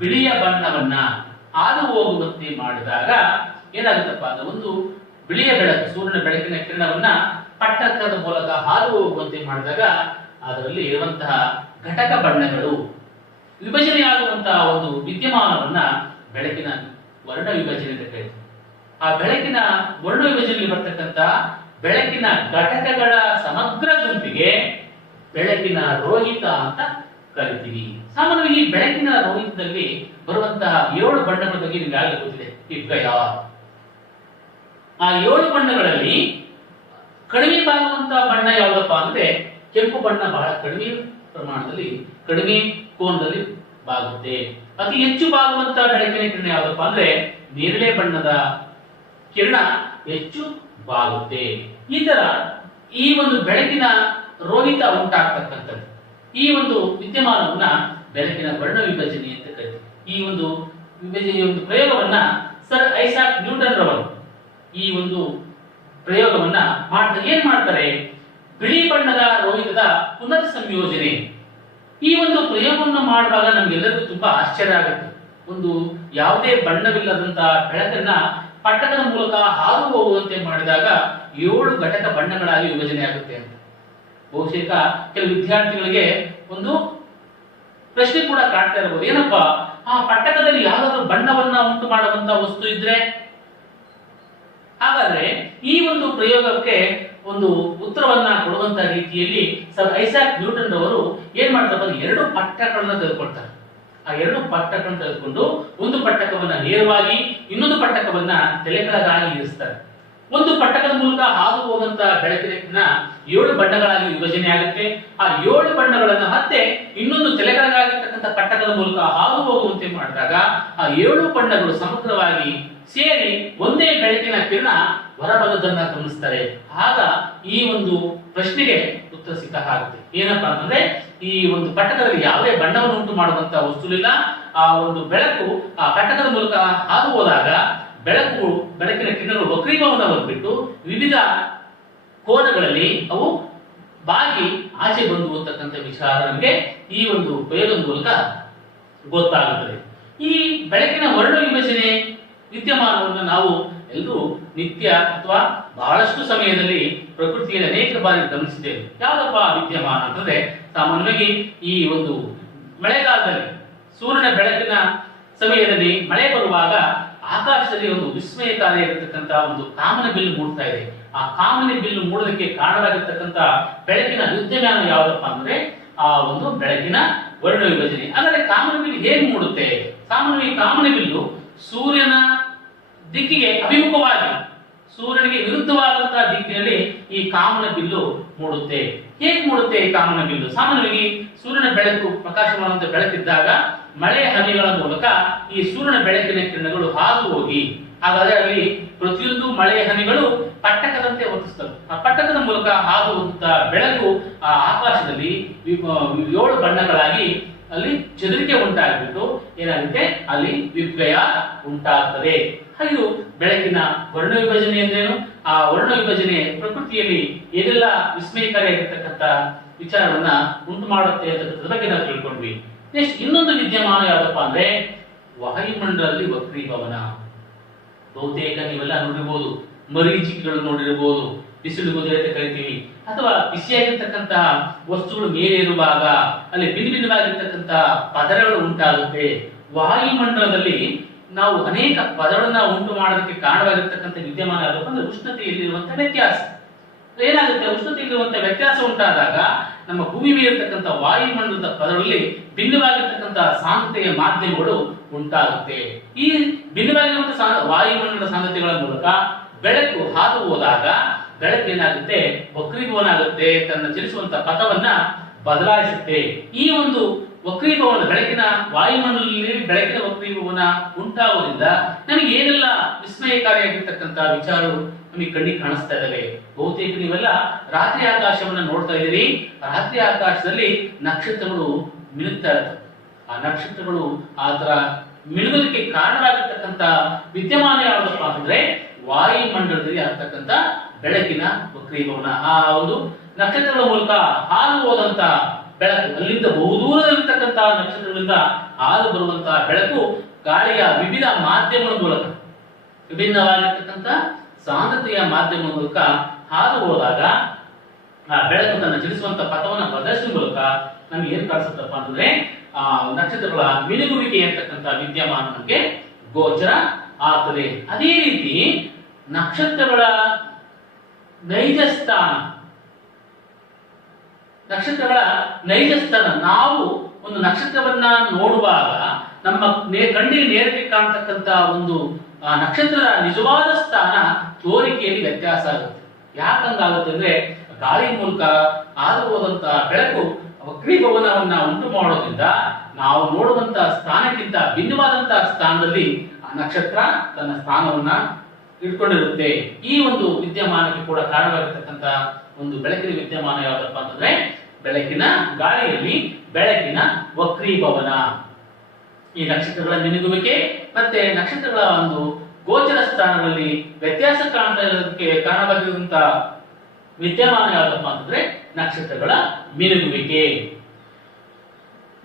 ಬಿಳಿಯ ಬಣ್ಣವನ್ನ ಹಾದು ಹೋಗುವಂತೆ ಮಾಡಿದಾಗ ಏನಾಗುತ್ತಪ್ಪ ಅಂದ್ರೆ, ಒಂದು ಬಿಳಿಯ ಬೆಳಕು ಸೂರ್ಯನ ಬೆಳಕಿನ ಕಿರಣವನ್ನ ಪಟ್ಟಕದ ಮೂಲಕ ಹಾದು ಹೋಗುವಂತೆ ಮಾಡಿದಾಗ ಅದರಲ್ಲಿ ಇರುವಂತಹ ಘಟಕ ಬಣ್ಣಗಳು ವಿಭಜನೆಯಾಗುವಂತಹ ಒಂದು ವಿದ್ಯಮಾನವನ್ನ ಬೆಳಕಿನ ವರ್ಣ ವಿಭಜನೆ ಅಂತ ಕರೀತೀವಿ. ಆ ಬೆಳಕಿನ ವರ್ಣ ವಿಭಜನೆಯಲ್ಲಿ ಬರ್ತಕ್ಕಂಥ ಬೆಳಕಿನ ಘಟಕಗಳ ಸಮಗ್ರ ಗುಂಪಿಗೆ ಬೆಳಕಿನ ರೋಹಿತ ಅಂತ ಕರಿತೀವಿ. ಸಾಮಾನ್ಯವಾಗಿ ಬೆಳಕಿನ ರೋಹಿತದಲ್ಲಿ ಬರುವಂತಹ 7 ಬಣ್ಣಗಳ ಬಗ್ಗೆ ನಿಮ್ಗೆ ಆಗಲೇ ಗೊತ್ತಿದೆ. ಇಬ್ಬಯ ಆ 7 ಬಣ್ಣಗಳಲ್ಲಿ ಕಡಿಮೆ ಬಾಗುವಂತಹ ಬಣ್ಣ ಯಾವುದಪ್ಪ ಅಂದ್ರೆ ಕೆಂಪು ಬಣ್ಣ ಬಹಳ ಕಡಿಮೆ ಪ್ರಮಾಣದಲ್ಲಿ ಕಡಿಮೆ ಕೋನದಲ್ಲಿ ಬಾಗುತ್ತೆ. ಅತಿ ಹೆಚ್ಚು ಬಾಗುವಂತಹ ಬೆಳಕಿನ ಕಿರಣ ಯಾವುದಪ್ಪ ಅಂದ್ರೆ ನೇರಳೆ ಬಣ್ಣದ ಕಿರಣ ಹೆಚ್ಚು ಬಾಗುತ್ತೆ. ಈ ತರ ಈ ಒಂದು ಬೆಳಕಿನ ರೋಹಿತ ಉಂಟಾಗ್ತಕ್ಕಂಥದ್ದು ಈ ಒಂದು ವಿದ್ಯಮಾನವನ್ನ ಬೆಳಕಿನ ವರ್ಣ ವಿಭಜನೆ ಅಂತ ಕರೀತೀವಿ. ಈ ಒಂದು ವಿಭಜನೆಯ ಒಂದು ಪ್ರಯೋಗವನ್ನ ಸರ್ ಐಸಾಕ್ ನ್ಯೂಟನ್ ರವರು ಈ ಒಂದು ಪ್ರಯೋಗವನ್ನ ಮಾಡ್ತಾರೆ. ಏನ್ ಮಾಡ್ತಾರೆ? ಬಿಳಿ ಬಣ್ಣದ ರೋಹಿತದ ಪುನರ್ ಸಂಯೋಜನೆ. ಈ ಒಂದು ಪ್ರಯೋಗವನ್ನು ಮಾಡುವಾಗ ನಮ್ಗೆಲ್ಲರಿಗೂ ತುಂಬಾ ಆಶ್ಚರ್ಯ ಆಗುತ್ತೆ. ಒಂದು ಯಾವುದೇ ಬಣ್ಣವಿಲ್ಲದಂತಹ ಬೆಳಕನ್ನ ಪಟ್ಟಕದ ಮೂಲಕ ಹಾದು ಹೋಗುವಂತೆ ಮಾಡಿದಾಗ 7 ಘಟಕ ಬಣ್ಣಗಳಾಗಿ ವಿಭಜನೆ ಆಗುತ್ತೆ ಅಂತ. ಬಹುಶಃ ಕೆಲವು ವಿದ್ಯಾರ್ಥಿಗಳಿಗೆ ಒಂದು ಪ್ರಶ್ನೆ ಕೂಡ ಕಾಡ್ತಾ ಇರಬಹುದು, ಏನಪ್ಪಾ ಆ ಪಟ್ಟಕದಲ್ಲಿ ಯಾವ್ದಾದ್ರು ಬಣ್ಣವನ್ನ ಉಂಟು ಮಾಡುವಂತಹ ವಸ್ತು ಇದ್ರೆ? ಹಾಗಾದ್ರೆ ಈ ಒಂದು ಪ್ರಯೋಗಕ್ಕೆ ಒಂದು ಉತ್ತರವನ್ನ ಕೊಡುವಂತಹ ರೀತಿಯಲ್ಲಿ ಸರ್ ಐಸಾಕ್ ನ್ಯೂಟನ್ ರವರು ಏನ್ ಮಾಡ್ತಾರೆ? 2 ಪಟ್ಟಕಗಳನ್ನ ತೆಗೆದುಕೊಳ್ತಾರೆ. ಆ 2 ಪಟ್ಟಕಗಳನ್ನು ತೆಗೆದುಕೊಂಡು ಒಂದು ಪಟ್ಟಕವನ್ನ ನೇರವಾಗಿ ಇನ್ನೊಂದು ಪಟ್ಟಕವನ್ನ ತಲೆಕೆಳಗಾಗಿ ಇರಿಸ್ತಾರೆ. ಒಂದು ಪಟ್ಟಕದ ಮೂಲಕ ಹಾದು ಹೋಗುವಂತಹ ಬೆಳಕಿನ 7 ಬಣ್ಣಗಳಾಗಿ ವಿಭಜನೆ ಆಗುತ್ತೆ. ಆ 7 ಬಣ್ಣಗಳನ್ನ ಮತ್ತೆ ಇನ್ನೊಂದು ತಲೆಕೆಳಗಾಗಿರ್ತಕ್ಕಂಥ ಪಟ್ಟಕದ ಮೂಲಕ ಹಾದು ಹೋಗುವಂತೆ ಮಾಡಿದಾಗ ಆ 7 ಬಣ್ಣಗಳು ಸಮಗ್ರವಾಗಿ ಸೇರಿ ಒಂದೇ ಬೆಳಕಿನ ಕಿರಣ ಹೊರಬರುವುದನ್ನ ಗಮನಿಸ್ತಾರೆ. ಆಗ ಈ ಒಂದು ಪ್ರಶ್ನೆಗೆ ಉತ್ತರ ಸಿಕ್ಕ ಆಗುತ್ತೆ. ಏನಪ್ಪಾ ಅಂತಂದ್ರೆ ಈ ಒಂದು ಪಟ್ಟಕದಲ್ಲಿ ಯಾವುದೇ ಬಣ್ಣವನ್ನು ಉಂಟು ಮಾಡುವಂತಹ ವಸ್ತುವಿಲ್ಲ. ಆ ಒಂದು ಬೆಳಕು ಆ ಪಟ್ಟಕದ ಮೂಲಕ ಹಾದು ಹೋದಾಗ ಬೆಳಕಿನ ಕಿರಣಗಳು ವಕ್ರೀಭವನ ಹೊಂದ್ಬಿಟ್ಟು ವಿವಿಧ ಕೋನಗಳಲ್ಲಿ ಅವು ಬಾಗಿ ಆಚೆ ಬಂದು ಅಂತಕ್ಕಂಥ ವಿಚಾರ ನಮಗೆ ಈ ಒಂದು ಪ್ರಯೋಗದ ಮೂಲಕ ಗೊತ್ತಾಗುತ್ತದೆ. ಈ ಬೆಳಕಿನ ವರ್ಣ ವಿಭಜನೆ ವಿದ್ಯಮಾನವನ್ನು ನಾವು ಎಲ್ಲರೂ ನಿತ್ಯ ಅಥವಾ ಬಹಳಷ್ಟು ಸಮಯದಲ್ಲಿ ಪ್ರಕೃತಿಯಲ್ಲಿ ಅನೇಕ ಬಾರಿ ಗಮನಿಸಿದ್ದೇವೆ. ಯಾವುದಪ್ಪ ವಿದ್ಯಮಾನ ಅಂತಂದ್ರೆ, ಸಾಮಾನ್ಯವಾಗಿ ಈ ಒಂದು ಮಳೆಗಾಲದಲ್ಲಿ ಸೂರ್ಯನ ಬೆಳಕಿನ ಸಮಯದಲ್ಲಿ ಮಳೆ ಬರುವಾಗ ಆಕಾಶದಲ್ಲಿ ಒಂದು ವಿಸ್ಮಯಕಾರಿಯಾಗಿರ್ತಕ್ಕಂತಹ ಒಂದು ಕಾಮನ ಬಿಲ್ಲು ಮೂಡ್ತಾ ಇದೆ. ಆ ಕಾಮನೆ ಬಿಲ್ಲು ಮೂಡೋದಕ್ಕೆ ಕಾರಣವಾಗಿರ್ತಕ್ಕಂಥ ಬೆಳಕಿನ ವಿದ್ಯಮಾನ ಯಾವುದಪ್ಪ ಅಂದ್ರೆ ಆ ಒಂದು ಬೆಳಕಿನ ವರ್ಣ ವಿಭಜನೆ. ಹಾಗಾದ್ರೆ ಕಾಮನೆ ಬಿಲ್ಲು ಹೇಗೆ ಮೂಡುತ್ತೆ? ಸಾಮಾನ್ಯವಾಗಿ ಕಾಮನೆ ಬಿಲ್ಲು ಸೂರ್ಯನ ದಿಕ್ಕಿಗೆ ಅಭಿಮುಖವಾಗಿ, ಸೂರ್ಯನಿಗೆ ವಿರುದ್ಧವಾದಂತಹ ದಿಕ್ಕಿನಲ್ಲಿ ಈ ಕಾಮನ ಬಿಲ್ಲು ಮೂಡುತ್ತೆ. ಹೇಗೆ ಮೂಡುತ್ತೆ ಈ ಕಾಮನ ಬಿಲ್ಲು? ಸಾಮಾನ್ಯವಾಗಿ ಸೂರ್ಯನ ಬೆಳಕು, ಪ್ರಕಾಶಮಾನವಾದ ಬೆಳಕಿದ್ದಾಗ ಮಳೆಯ ಹನಿಗಳ ಮೂಲಕ ಈ ಸೂರ್ಯನ ಬೆಳಕಿನ ಕಿರಣಗಳು ಹಾದು ಹೋಗಿ, ಹಾಗಾದ್ರೆ ಅಲ್ಲಿ ಪ್ರತಿಯೊಂದು ಮಳೆಯ ಹನಿಗಳು ಪಟ್ಟಕದಂತೆ ವರ್ತಿಸ್ತವೆ. ಆ ಪಟ್ಟಕದ ಮೂಲಕ ಹಾದು ಹೋಗುತ್ತಾ ಬೆಳಕು ಆ ಆಕಾಶದಲ್ಲಿ 7 ಬಣ್ಣಗಳಾಗಿ ಅಲ್ಲಿ ಚದುರಿಕೆ ಉಂಟಾಗ್ಬಿಟ್ಟು ಏನಾಗುತ್ತೆ, ಅಲ್ಲಿ ವಿಪ್ರಯ ಉಂಟಾಗ್ತದೆ. ಇದು ಬೆಳಕಿನ ವರ್ಣ ವಿಭಜನೆ ಅಂದ್ರೇನು? ಆ ವರ್ಣ ವಿಭಜನೆ ಪ್ರಕೃತಿಯಲ್ಲಿ ಏನೆಲ್ಲ ವಿಸ್ಮಯಕಾರಿಯಾಗಿರ್ತಕ್ಕಂಥ ವಿಚಾರವನ್ನ ಉಂಟು ಮಾಡುತ್ತೆ ಅಂತಕ್ಕಂಥದ್ರ ಬಗ್ಗೆ ನಾವು ತಿಳ್ಕೊಂಡ್ವಿ. ನೆಕ್ಸ್ಟ್ ಇನ್ನೊಂದು ವಿದ್ಯಮಾನ ಯಾವ್ದಪ್ಪ ಅಂದ್ರೆ ವಾಯುಮಂಡಲದಲ್ಲಿ ವಕ್ರೀಭವನ. ಬಹುತೇಕ ನೀವೆಲ್ಲ ನೋಡಿರ್ಬೋದು, ಮರೀಚಿಕೆಗಳು ನೋಡಿರ್ಬೋದು, ಬಿಸಿಲು ಕುದುರೆ ಅಂತ ಕರಿತೀವಿ. ಅಥವಾ ಬಿಸಿಯಾಗಿರ್ತಕ್ಕಂತಹ ವಸ್ತುಗಳು ಮೇಲೆ ಇರುವಾಗ ಅಲ್ಲಿ ಭಿನ್ನ ಭಿನ್ನವಾಗಿರ್ತಕ್ಕಂತಹ ಪದರಗಳು ಉಂಟಾಗುತ್ತೆ. ವಾಯುಮಂಡಲದಲ್ಲಿ ನಾವು ಅನೇಕ ಪದಗಳನ್ನ ಉಂಟು ಮಾಡೋದಕ್ಕೆ ಕಾರಣವಾಗಿರ್ತಕ್ಕಂಥ ವಿದ್ಯಮಾನ ಯಾವ್ದಪ್ಪ ಅಂದ್ರೆ ಉಷ್ಣತೆಯಲ್ಲಿರುವಂತಹ ವ್ಯತ್ಯಾಸ. ಏನಾಗುತ್ತೆ, ಉಷ್ಣತೆಯಲ್ಲಿರುವಂತಹ ವ್ಯತ್ಯಾಸ ಉಂಟಾದಾಗ ನಮ್ಮ ಭೂಮಿ ಮೇಲೆ ಇರತಕ್ಕಂಥ ವಾಯುಮಂಡಲದ ಪದಗಳಲ್ಲಿ ಭಿನ್ನವಾಗಿರ್ತಕ್ಕಂಥ ಸಾಂದ್ರತೆಯ ಮಾಧ್ಯಮಗಳು ಉಂಟಾಗುತ್ತೆ. ಈ ಭಿನ್ನವಾಗಿರುವಂತಹ ವಾಯುಮಂಡಲದ ಸಾಂದ್ರತೆಗಳ ಮೂಲಕ ಬೆಳಕು ಹಾದು ಹೋದಾಗ ಬೆಳಕು ಏನಾಗುತ್ತೆ, ವಕ್ರೀಭವನ ಆಗುತ್ತೆ, ತನ್ನ ಚಲಿಸುವಂತ ಪಥವನ್ನ ಬದಲಾಯಿಸುತ್ತೆ. ಈ ಒಂದು ವಕ್ರೀಭವನ, ಬೆಳಕಿನ ವಾಯುಮಂಡಲದಲ್ಲಿ ಬೆಳಕಿನ ವಕ್ರೀಭವನ ಉಂಟಾಗುವುದರಿಂದ ನಮಗೆ ಏನೆಲ್ಲ ವಿಸ್ಮಯಕಾರಿಯಾಗಿರ್ತಕ್ಕಂಥ ವಿಚಾರಗಳು ನಮಗೆ ಕಣ್ಣಿಗೆ ಕಾಣಿಸ್ತಾ ಇದ್ದಾವೆ. ಬಹುತೇಕ ನೀವೆಲ್ಲ ರಾತ್ರಿ ಆಕಾಶವನ್ನ ನೋಡ್ತಾ ಇದ್ದೀರಿ. ರಾತ್ರಿ ಆಕಾಶದಲ್ಲಿ ನಕ್ಷತ್ರಗಳು ಮಿನುಗ್ತಾ ಇರ್ತವೆ. ಆ ನಕ್ಷತ್ರಗಳು ಆ ತರ ಮಿನುಗೋದಕ್ಕೆ ಕಾರಣವಾಗಿರ್ತಕ್ಕಂಥ ವಿದ್ಯಮಾನ ಯಾವುದಪ್ಪ ಅಂದ್ರೆ ವಾಯುಮಂಡಲದಲ್ಲಿ ಆಗ್ತಕ್ಕಂಥ ಬೆಳಕಿನ ವಕ್ರೀಭವನ. ಆ ಒಂದು ನಕ್ಷತ್ರಗಳ ಮೂಲಕ ಹಾದು ಹೋದಂತ ಬೆಳಕು, ಅಲ್ಲಿಂದ ಬಹುದೂರದಲ್ಲಿರ್ತಕ್ಕಂಥ ನಕ್ಷತ್ರಗಳಿಂದ ಹಾದು ಬರುವಂತಹ ಬೆಳಕು ಗಾಳಿಯ ವಿವಿಧ ಮಾಧ್ಯಮಗಳ ಮೂಲಕ, ವಿಭಿನ್ನವಾಗಿರ್ತಕ್ಕಂಥ ಸಾಂದ್ರತೆಯ ಮಾಧ್ಯಮದ ಮೂಲಕ ಹಾದು ಹೋದಾಗ ಆ ಬೆಳಕು ತನ್ನ ಚಲಿಸುವಂತ ಪಥವನ್ನು ಬದಲಿಸುವ ಮೂಲಕ ನಮ್ಗೆ ಏನ್ ಕಾಣಿಸುತ್ತಪ್ಪ ಅಂತಂದ್ರೆ ಆ ನಕ್ಷತ್ರಗಳ ಮಿನುಗುವಿಕೆ ಅಂತಕ್ಕಂಥ ವಿದ್ಯಮಾನ ನಮಗೆ ಗೋಚರ ಆಗ್ತದೆ. ಅದೇ ರೀತಿ ನಕ್ಷತ್ರಗಳ ನೈಜ ಸ್ಥಾನ, ನಾವು ಒಂದು ನಕ್ಷತ್ರವನ್ನ ನೋಡುವಾಗ ನಮ್ಮ ಕಣ್ಣಿಗೆ ನೇರಕ್ಕೆ ಕಾಣತಕ್ಕಂತ ಒಂದು ನಕ್ಷತ್ರದ ನಿಜವಾದ ಸ್ಥಾನ ತೋರಿಕೆಯಲ್ಲಿ ವ್ಯತ್ಯಾಸ ಆಗುತ್ತೆ. ಯಾಕಂಗಾಗುತ್ತೆ ಅಂದ್ರೆ ಗಾಳಿ ಮೂಲಕ ಹಾದು ಹೋದಂತ ಬೆಳಕು ವಕ್ರೀಭವನವನ್ನ ಉಂಟು ಮಾಡೋದ್ರಿಂದ ನಾವು ನೋಡುವಂತ ಸ್ಥಾನಕ್ಕಿಂತ ಭಿನ್ನವಾದಂತಹ ಸ್ಥಾನದಲ್ಲಿ ಆ ನಕ್ಷತ್ರ ತನ್ನ ಸ್ಥಾನವನ್ನ ಇಟ್ಕೊಂಡಿರುತ್ತೆ. ಈ ಒಂದು ವಿದ್ಯಮಾನಕ್ಕೆ ಕೂಡ ಕಾರಣವಾಗಿರ್ತಕ್ಕಂಥ ಒಂದು ಬೆಳಕಿನ ವಿದ್ಯಮಾನ ಯಾವ್ದಪ್ಪ ಅಂತಂದ್ರೆ ಬೆಳಕಿನ ಗಾಳಿಯಲ್ಲಿ ಬೆಳಕಿನ ವಕ್ರೀಭವನ. ಈ ನಕ್ಷತ್ರಗಳ ಮಿನುಗುವಿಕೆ ಮತ್ತೆ ನಕ್ಷತ್ರಗಳ ಒಂದು ಗೋಚರ ಸ್ಥಾನಗಳಲ್ಲಿ ವ್ಯತ್ಯಾಸ ಕಾಣ್ತಾ ಇರೋದಕ್ಕೆ ಕಾರಣವಾಗಿರುವಂತ ವಿದ್ಯಮಾನ ಯಾವ್ದಪ್ಪ ಅಂತಂದ್ರೆ ನಕ್ಷತ್ರಗಳ ಮಿನುಗುವಿಕೆ.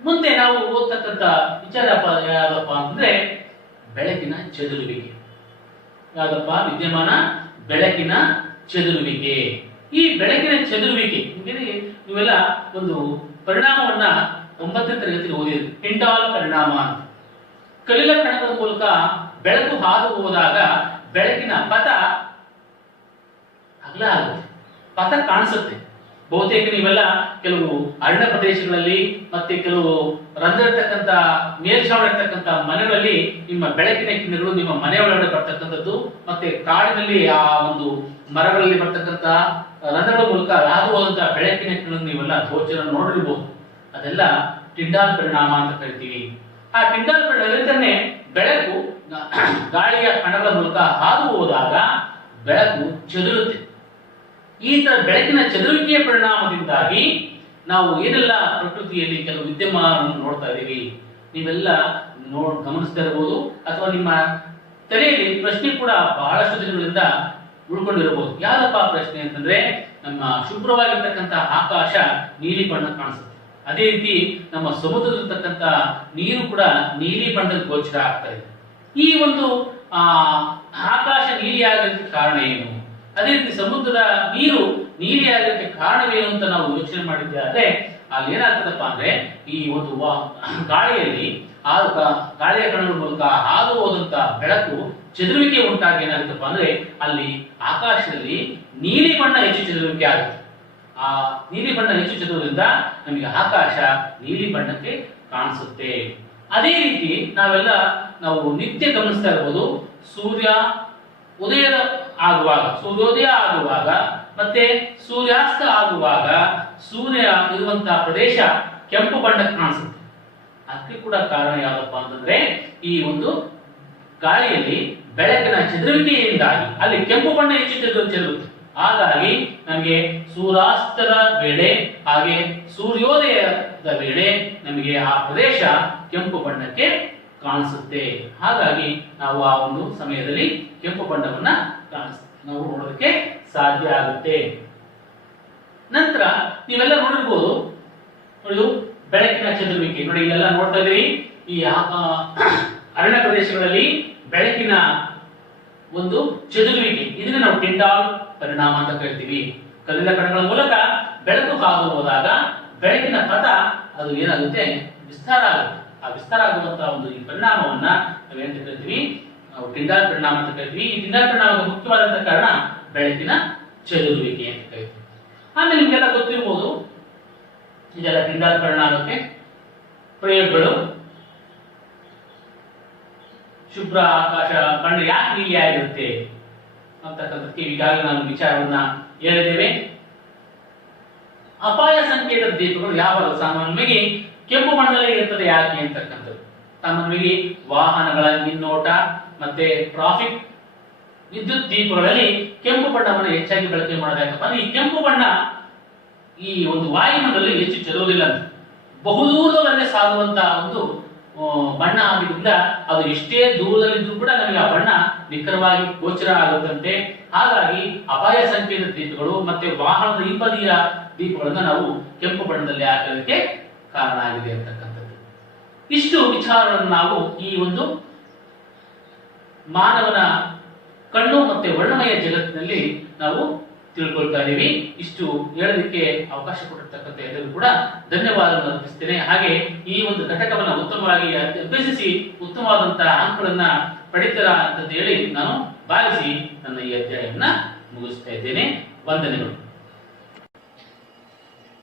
ಮುಂದೆ ನಾವು ಓದ್ತಕ್ಕಂಥ ವಿಚಾರ ಯಾವ್ದಪ್ಪ ಅಂತಂದ್ರೆ ಬೆಳಕಿನ ಚದುರುವಿಕೆ. ಯಾವ್ದಪ್ಪ ವಿದ್ಯಮಾನ? ಬೆಳಕಿನ ಚದುರುವಿಕೆ. ಈ ಬೆಳಕಿನ ಚದುರುವಿಕೆ ನೀವೆಲ್ಲ ಒಂದು ಪರಿಣಾಮವನ್ನ 9ನೇ ತರಗತಿಯಲ್ಲಿ ಓದಿದ್ರಿ, ಟಿಂಡಾಲ್ ಪರಿಣಾಮ ಅಂತ. ಕಲಿಲ ಕಣಗಳ ಮೂಲಕ ಬೆಳಕು ಹಾದು ಹೋದಾಗ ಬೆಳಕಿನ ಪಥ ಅಗಲ ಆಗುತ್ತೆ, ಪಥ ಕಾಣಿಸುತ್ತೆ. ಬಹುತೇಕ ನೀವೆಲ್ಲ ಕೆಲವು ಅರಣ್ಯ ಪ್ರದೇಶಗಳಲ್ಲಿ ಮತ್ತೆ ಕೆಲವು ರಂಧ್ರ ಇರ್ತಕ್ಕಂಥ ಮೇಲ್ಛಾವಣಿ ಇರ್ತಕ್ಕಂಥ ಮನೆಗಳಲ್ಲಿ ನಿಮ್ಮ ಬೆಳಕಿನ ಕಿರಣಗಳು ನಿಮ್ಮ ಮನೆ ಒಳಗಡೆ ಬರ್ತಕ್ಕಂಥದ್ದು, ಮತ್ತೆ ಕಾಡಿನಲ್ಲಿ ಆ ಒಂದು ಮರಗಳಲ್ಲಿ ಬರ್ತಕ್ಕಂಥ ರಂಧ್ರಗಳ ಮೂಲಕ ಹಾದು ಹೋದಂತಹ ಬೆಳಕಿನ ಕಿರಣ ನೀವೆಲ್ಲ ಗೋಚರ ನೋಡಿರ್ಬೋದು. ಅದೆಲ್ಲ ಟಿಂಡಾಲ್ ಪರಿಣಾಮ ಅಂತ ಕರಿತೀವಿ. ಆ ಟಿಂಡಾಲ್ ಪರಿಣಾಮದಿಂದನೇ ಬೆಳಕು ಗಾಳಿಯ ಕಣಗಳ ಮೂಲಕ ಹಾದು ಹೋದಾಗ ಬೆಳಕು ಚದುರುತ್ತೆ. ಈ ತರ ಬೆಳಕಿನ ಚದುರುವಿಕೆಯ ಪರಿಣಾಮದಿಂದಾಗಿ ನಾವು ಏನೆಲ್ಲ ಪ್ರಕೃತಿಯಲ್ಲಿ ಕೆಲವು ವಿದ್ಯಮಾನವನ್ನು ನೋಡ್ತಾ ಇದ್ದೀವಿ. ನೀವೆಲ್ಲ ಗಮನಿಸ್ತಾ ಇರಬಹುದು, ಅಥವಾ ನಿಮ್ಮ ತಲೆಯಲ್ಲಿ ಪ್ರಶ್ನೆ ಕೂಡ ಬಹಳಷ್ಟು ದಿನಗಳಿಂದ ಉಳ್ಕೊಂಡಿರಬಹುದು. ಯಾವ್ದಪ್ಪ ಪ್ರಶ್ನೆ ಅಂತಂದ್ರೆ, ನಮ್ಮ ಶುಭ್ರವಾಗಿರ್ತಕ್ಕಂಥ ಆಕಾಶ ನೀಲಿ ಬಣ್ಣ ಕಾಣಿಸುತ್ತೆ, ಅದೇ ರೀತಿ ನಮ್ಮ ಸಮುದ್ರದಲ್ಲಿರ್ತಕ್ಕಂಥ ನೀರು ಕೂಡ ನೀಲಿ ಬಣ್ಣದ ಗೋಚರ ಆಗ್ತಾ ಇದೆ. ಈ ಒಂದು ಆಕಾಶ ನೀಲಿ ಆಗೋದಕ್ಕೆ ಕಾರಣ ಏನು? ಅದೇ ರೀತಿ ಸಮುದ್ರದ ನೀರು ನೀಲಿ ಆಗೋದಕ್ಕೆ ಕಾರಣವೇನು ಅಂತ ನಾವು ಯೋಚನೆ ಮಾಡಿದ್ದೆ ಆದ್ರೆ ಅಲ್ಲಿ ಏನಾಗ್ತದಪ್ಪ ಅಂದ್ರೆ ಈ ಒಂದು ಗಾಳಿಯಲ್ಲಿ ಗಾಳಿಯ ಕಣಗಳ ಮೂಲಕ ಹಾದು ಹೋದಂತ ಬೆಳಕು ಚದುರುವಿಕೆ ಉಂಟಾಗಿ ಏನಾಗುತ್ತಪ್ಪ ಅಂದ್ರೆ ಅಲ್ಲಿ ಆಕಾಶದಲ್ಲಿ ನೀಲಿ ಬಣ್ಣ ಹೆಚ್ಚು ಚದುರುವಿಕೆ ಆಗುತ್ತೆ. ಆ ನೀಲಿ ಬಣ್ಣ ಹೆಚ್ಚು ಚದುರುವುದರಿಂದ ನಮಗೆ ಆಕಾಶ ನೀಲಿ ಬಣ್ಣಕ್ಕೆ ಕಾಣಿಸುತ್ತೆ. ಅದೇ ರೀತಿ ನಾವು ನಿತ್ಯ ಗಮನಿಸ್ತಾ ಇರ್ಬೋದು, ಸೂರ್ಯೋದಯ ಆಗುವಾಗ ಮತ್ತೆ ಸೂರ್ಯಾಸ್ತ ಆಗುವಾಗ ಸೂರ್ಯ ಇರುವಂತಹ ಪ್ರದೇಶ ಕೆಂಪು ಬಣ್ಣಕ್ಕೆ ಕಾಣಿಸುತ್ತೆ. ಅದಕ್ಕೆ ಕೂಡ ಕಾರಣ ಯಾವ್ದಪ್ಪ ಅಂತಂದ್ರೆ ಈ ಒಂದು ಗಾಳಿಯಲ್ಲಿ ಬೆಳಕಿನ ಚದುರುವಿಕೆಯಿಂದಾಗಿ ಅಲ್ಲಿ ಕೆಂಪು ಬಣ್ಣ ಹೆಚ್ಚು ಚದುರುತ್ತೆ. ಹಾಗಾಗಿ ನಮಗೆ ಸೂರ್ಯಾಸ್ತದ ವೇಳೆ ಹಾಗೆ ಸೂರ್ಯೋದಯದ ವೇಳೆ ನಮಗೆ ಆ ಪ್ರದೇಶ ಕೆಂಪು ಬಣ್ಣಕ್ಕೆ ಕಾಣಿಸುತ್ತೆ. ಹಾಗಾಗಿ ನಾವು ಆ ಒಂದು ಸಮಯದಲ್ಲಿ ಕೆಂಪು ಬಣ್ಣವನ್ನ ನಾವು ನೋಡೋದಕ್ಕೆ ಸಾಧ್ಯ ಆಗುತ್ತೆ. ನಂತರ ನೀವೆಲ್ಲ ನೋಡಿರ್ಬೋದು, ಬೆಳಕಿನ ಚದುರುವಿಕೆ ನೋಡಿ, ಇಲ್ಲೆಲ್ಲ ನೋಡ್ತಾ ಇದೀವಿ. ಈ ಅರಣ್ಯ ಪ್ರದೇಶಗಳಲ್ಲಿ ಬೆಳಕಿನ ಒಂದು ಚದುರುವಿಕೆ, ಇದನ್ನ ನಾವು ಟಿಂಡಾಲ್ ಪರಿಣಾಮ ಅಂತ ಕರಿತೀವಿ. ಕಲ್ಲಿನ ಕಣಗಳ ಮೂಲಕ ಬೆಳಕು ಹಾದು ಹೋದಾಗ ಬೆಳಕಿನ ಪಥ ಅದು ಏನಾಗುತ್ತೆ, ವಿಸ್ತಾರ ಆಗುತ್ತೆ. ಆ ವಿಸ್ತಾರ ಆಗುವಂತಹ ಒಂದು ಈ ಪರಿಣಾಮವನ್ನ ನಾವೇಂತ ಕರಿತೀವಿ, ನಾವು ಟಿಂಡಾಲ್ ಪರಿಣಾಮ ಅಂತ ಕರಿತೀವಿ. ಈ ಟಿಂಡಾಲ್ ಪರಿಣಾಮಕ್ಕೆ ಮುಖ್ಯವಾದಂತಹ ಕಾರಣ ಬೆಳಕಿನ ಚದುರುವಿಕೆ ಅಂತ ಕರಿತೀವಿ. ಆಮೇಲೆ ನಿಮ್ಗೆಲ್ಲ ಗೊತ್ತಿರ್ಬೋದು, ಇದೆಲ್ಲ ಟಿಂಡಾಲ್ ಪರಿಣಾಮಕ್ಕೆ ಪ್ರಯೋಗಗಳು. ಶುಭ್ರ ಆಕಾಶ ಬಣ್ಣ ಯಾಕೆ ನೀಲಿ ಆಗಿರುತ್ತೆ ಅಂತಕ್ಕಂಥದ್ದಕ್ಕೆ ಈಗಾಗಲೇ ನಾನು ವಿಚಾರವನ್ನ ಹೇಳಿದ್ದೇವೆ. ಅಪಾಯ ಸಂಕೇತದ ದೀಪಗಳು ಯಾವಾಗ ಸಾಮಾನ್ಯವಾಗಿ ಕೆಂಪು ಬಣ್ಣದಲ್ಲಿ ಇರ್ತದೆ, ಯಾಕೆ ಅಂತಕ್ಕಂಥದ್ದು. ಸಾಮಾನ್ಯವಾಗಿ ವಾಹನಗಳ ಹಿನ್ನೋಟ ಮತ್ತೆ ಟ್ರಾಫಿಕ್ ವಿದ್ಯುತ್ ದೀಪಗಳಲ್ಲಿ ಕೆಂಪು ಬಣ್ಣವನ್ನು ಹೆಚ್ಚಾಗಿ ಬಳಕೆ ಮಾಡೋದಾಗಪ್ಪ ಅಂದ್ರೆ ಈ ಕೆಂಪು ಬಣ್ಣ ಈ ಒಂದು ವಾಯುಮಂಡಲದಲ್ಲಿ ಹೆಚ್ಚು ಚದುರುವುದಿಲ್ಲ ಅಂತ, ಬಹುದೂರದವರೆಗೆ ಸಾಗುವಂತಹ ಒಂದು ಬಣ್ಣ ಆಗಿದ್ದರಿಂದ ಅದು ಎಷ್ಟೇ ದೂರದಲ್ಲಿದ್ರೂ ಕೂಡ ನಮಗೆ ಆ ಬಣ್ಣ ನಿಖರವಾಗಿ ಗೋಚರ ಆಗುತ್ತಂತೆ. ಹಾಗಾಗಿ ಅಪಾಯ ಸಂಕೇತ ದೀಪಗಳು ಮತ್ತೆ ವಾಹನದ ಹಿಂಬದಿಯ ದೀಪಗಳನ್ನ ನಾವು ಕೆಂಪು ಬಣ್ಣದಲ್ಲಿ ಹಾಕೋದಕ್ಕೆ ಕಾರಣ ಆಗಿದೆ ಅಂತಕ್ಕಂಥದ್ದು. ಇಷ್ಟು ವಿಚಾರವನ್ನು ನಾವು ಈ ಒಂದು ಮಾನವನ ಕಣ್ಣು ಮತ್ತೆ ವರ್ಣಮಯ ಜಗತ್ತಿನಲ್ಲಿ ನಾವು ತಿಳ್ಕೊಳ್ತಾ ಇದ್ದೀವಿ. ಇಷ್ಟು ಹೇಳಲಿಕ್ಕೆ ಅವಕಾಶ ಕೊಟ್ಟಿರ್ತಕ್ಕಂಥ ಎಲ್ಲರಿಗೂ ಕೂಡ ಧನ್ಯವಾದವನ್ನು ಅರ್ಪಿಸ್ತೇನೆ. ಹಾಗೆ ಈ ಒಂದು ಘಟಕವನ್ನ ಉತ್ತಮವಾಗಿ ಅಭ್ಯಸಿಸಿ ಉತ್ತಮವಾದಂತಹ ಅಂಕಗಳನ್ನ ಪಡಿತೀರ ಅಂತ ಹೇಳಿ ನಾನು ಭಾವಿಸಿ ನನ್ನ ಈ ಅಧ್ಯಾಯವನ್ನ ಮುಗಿಸ್ತಾ ಇದ್ದೇನೆ. ವಂದನೆಗಳು.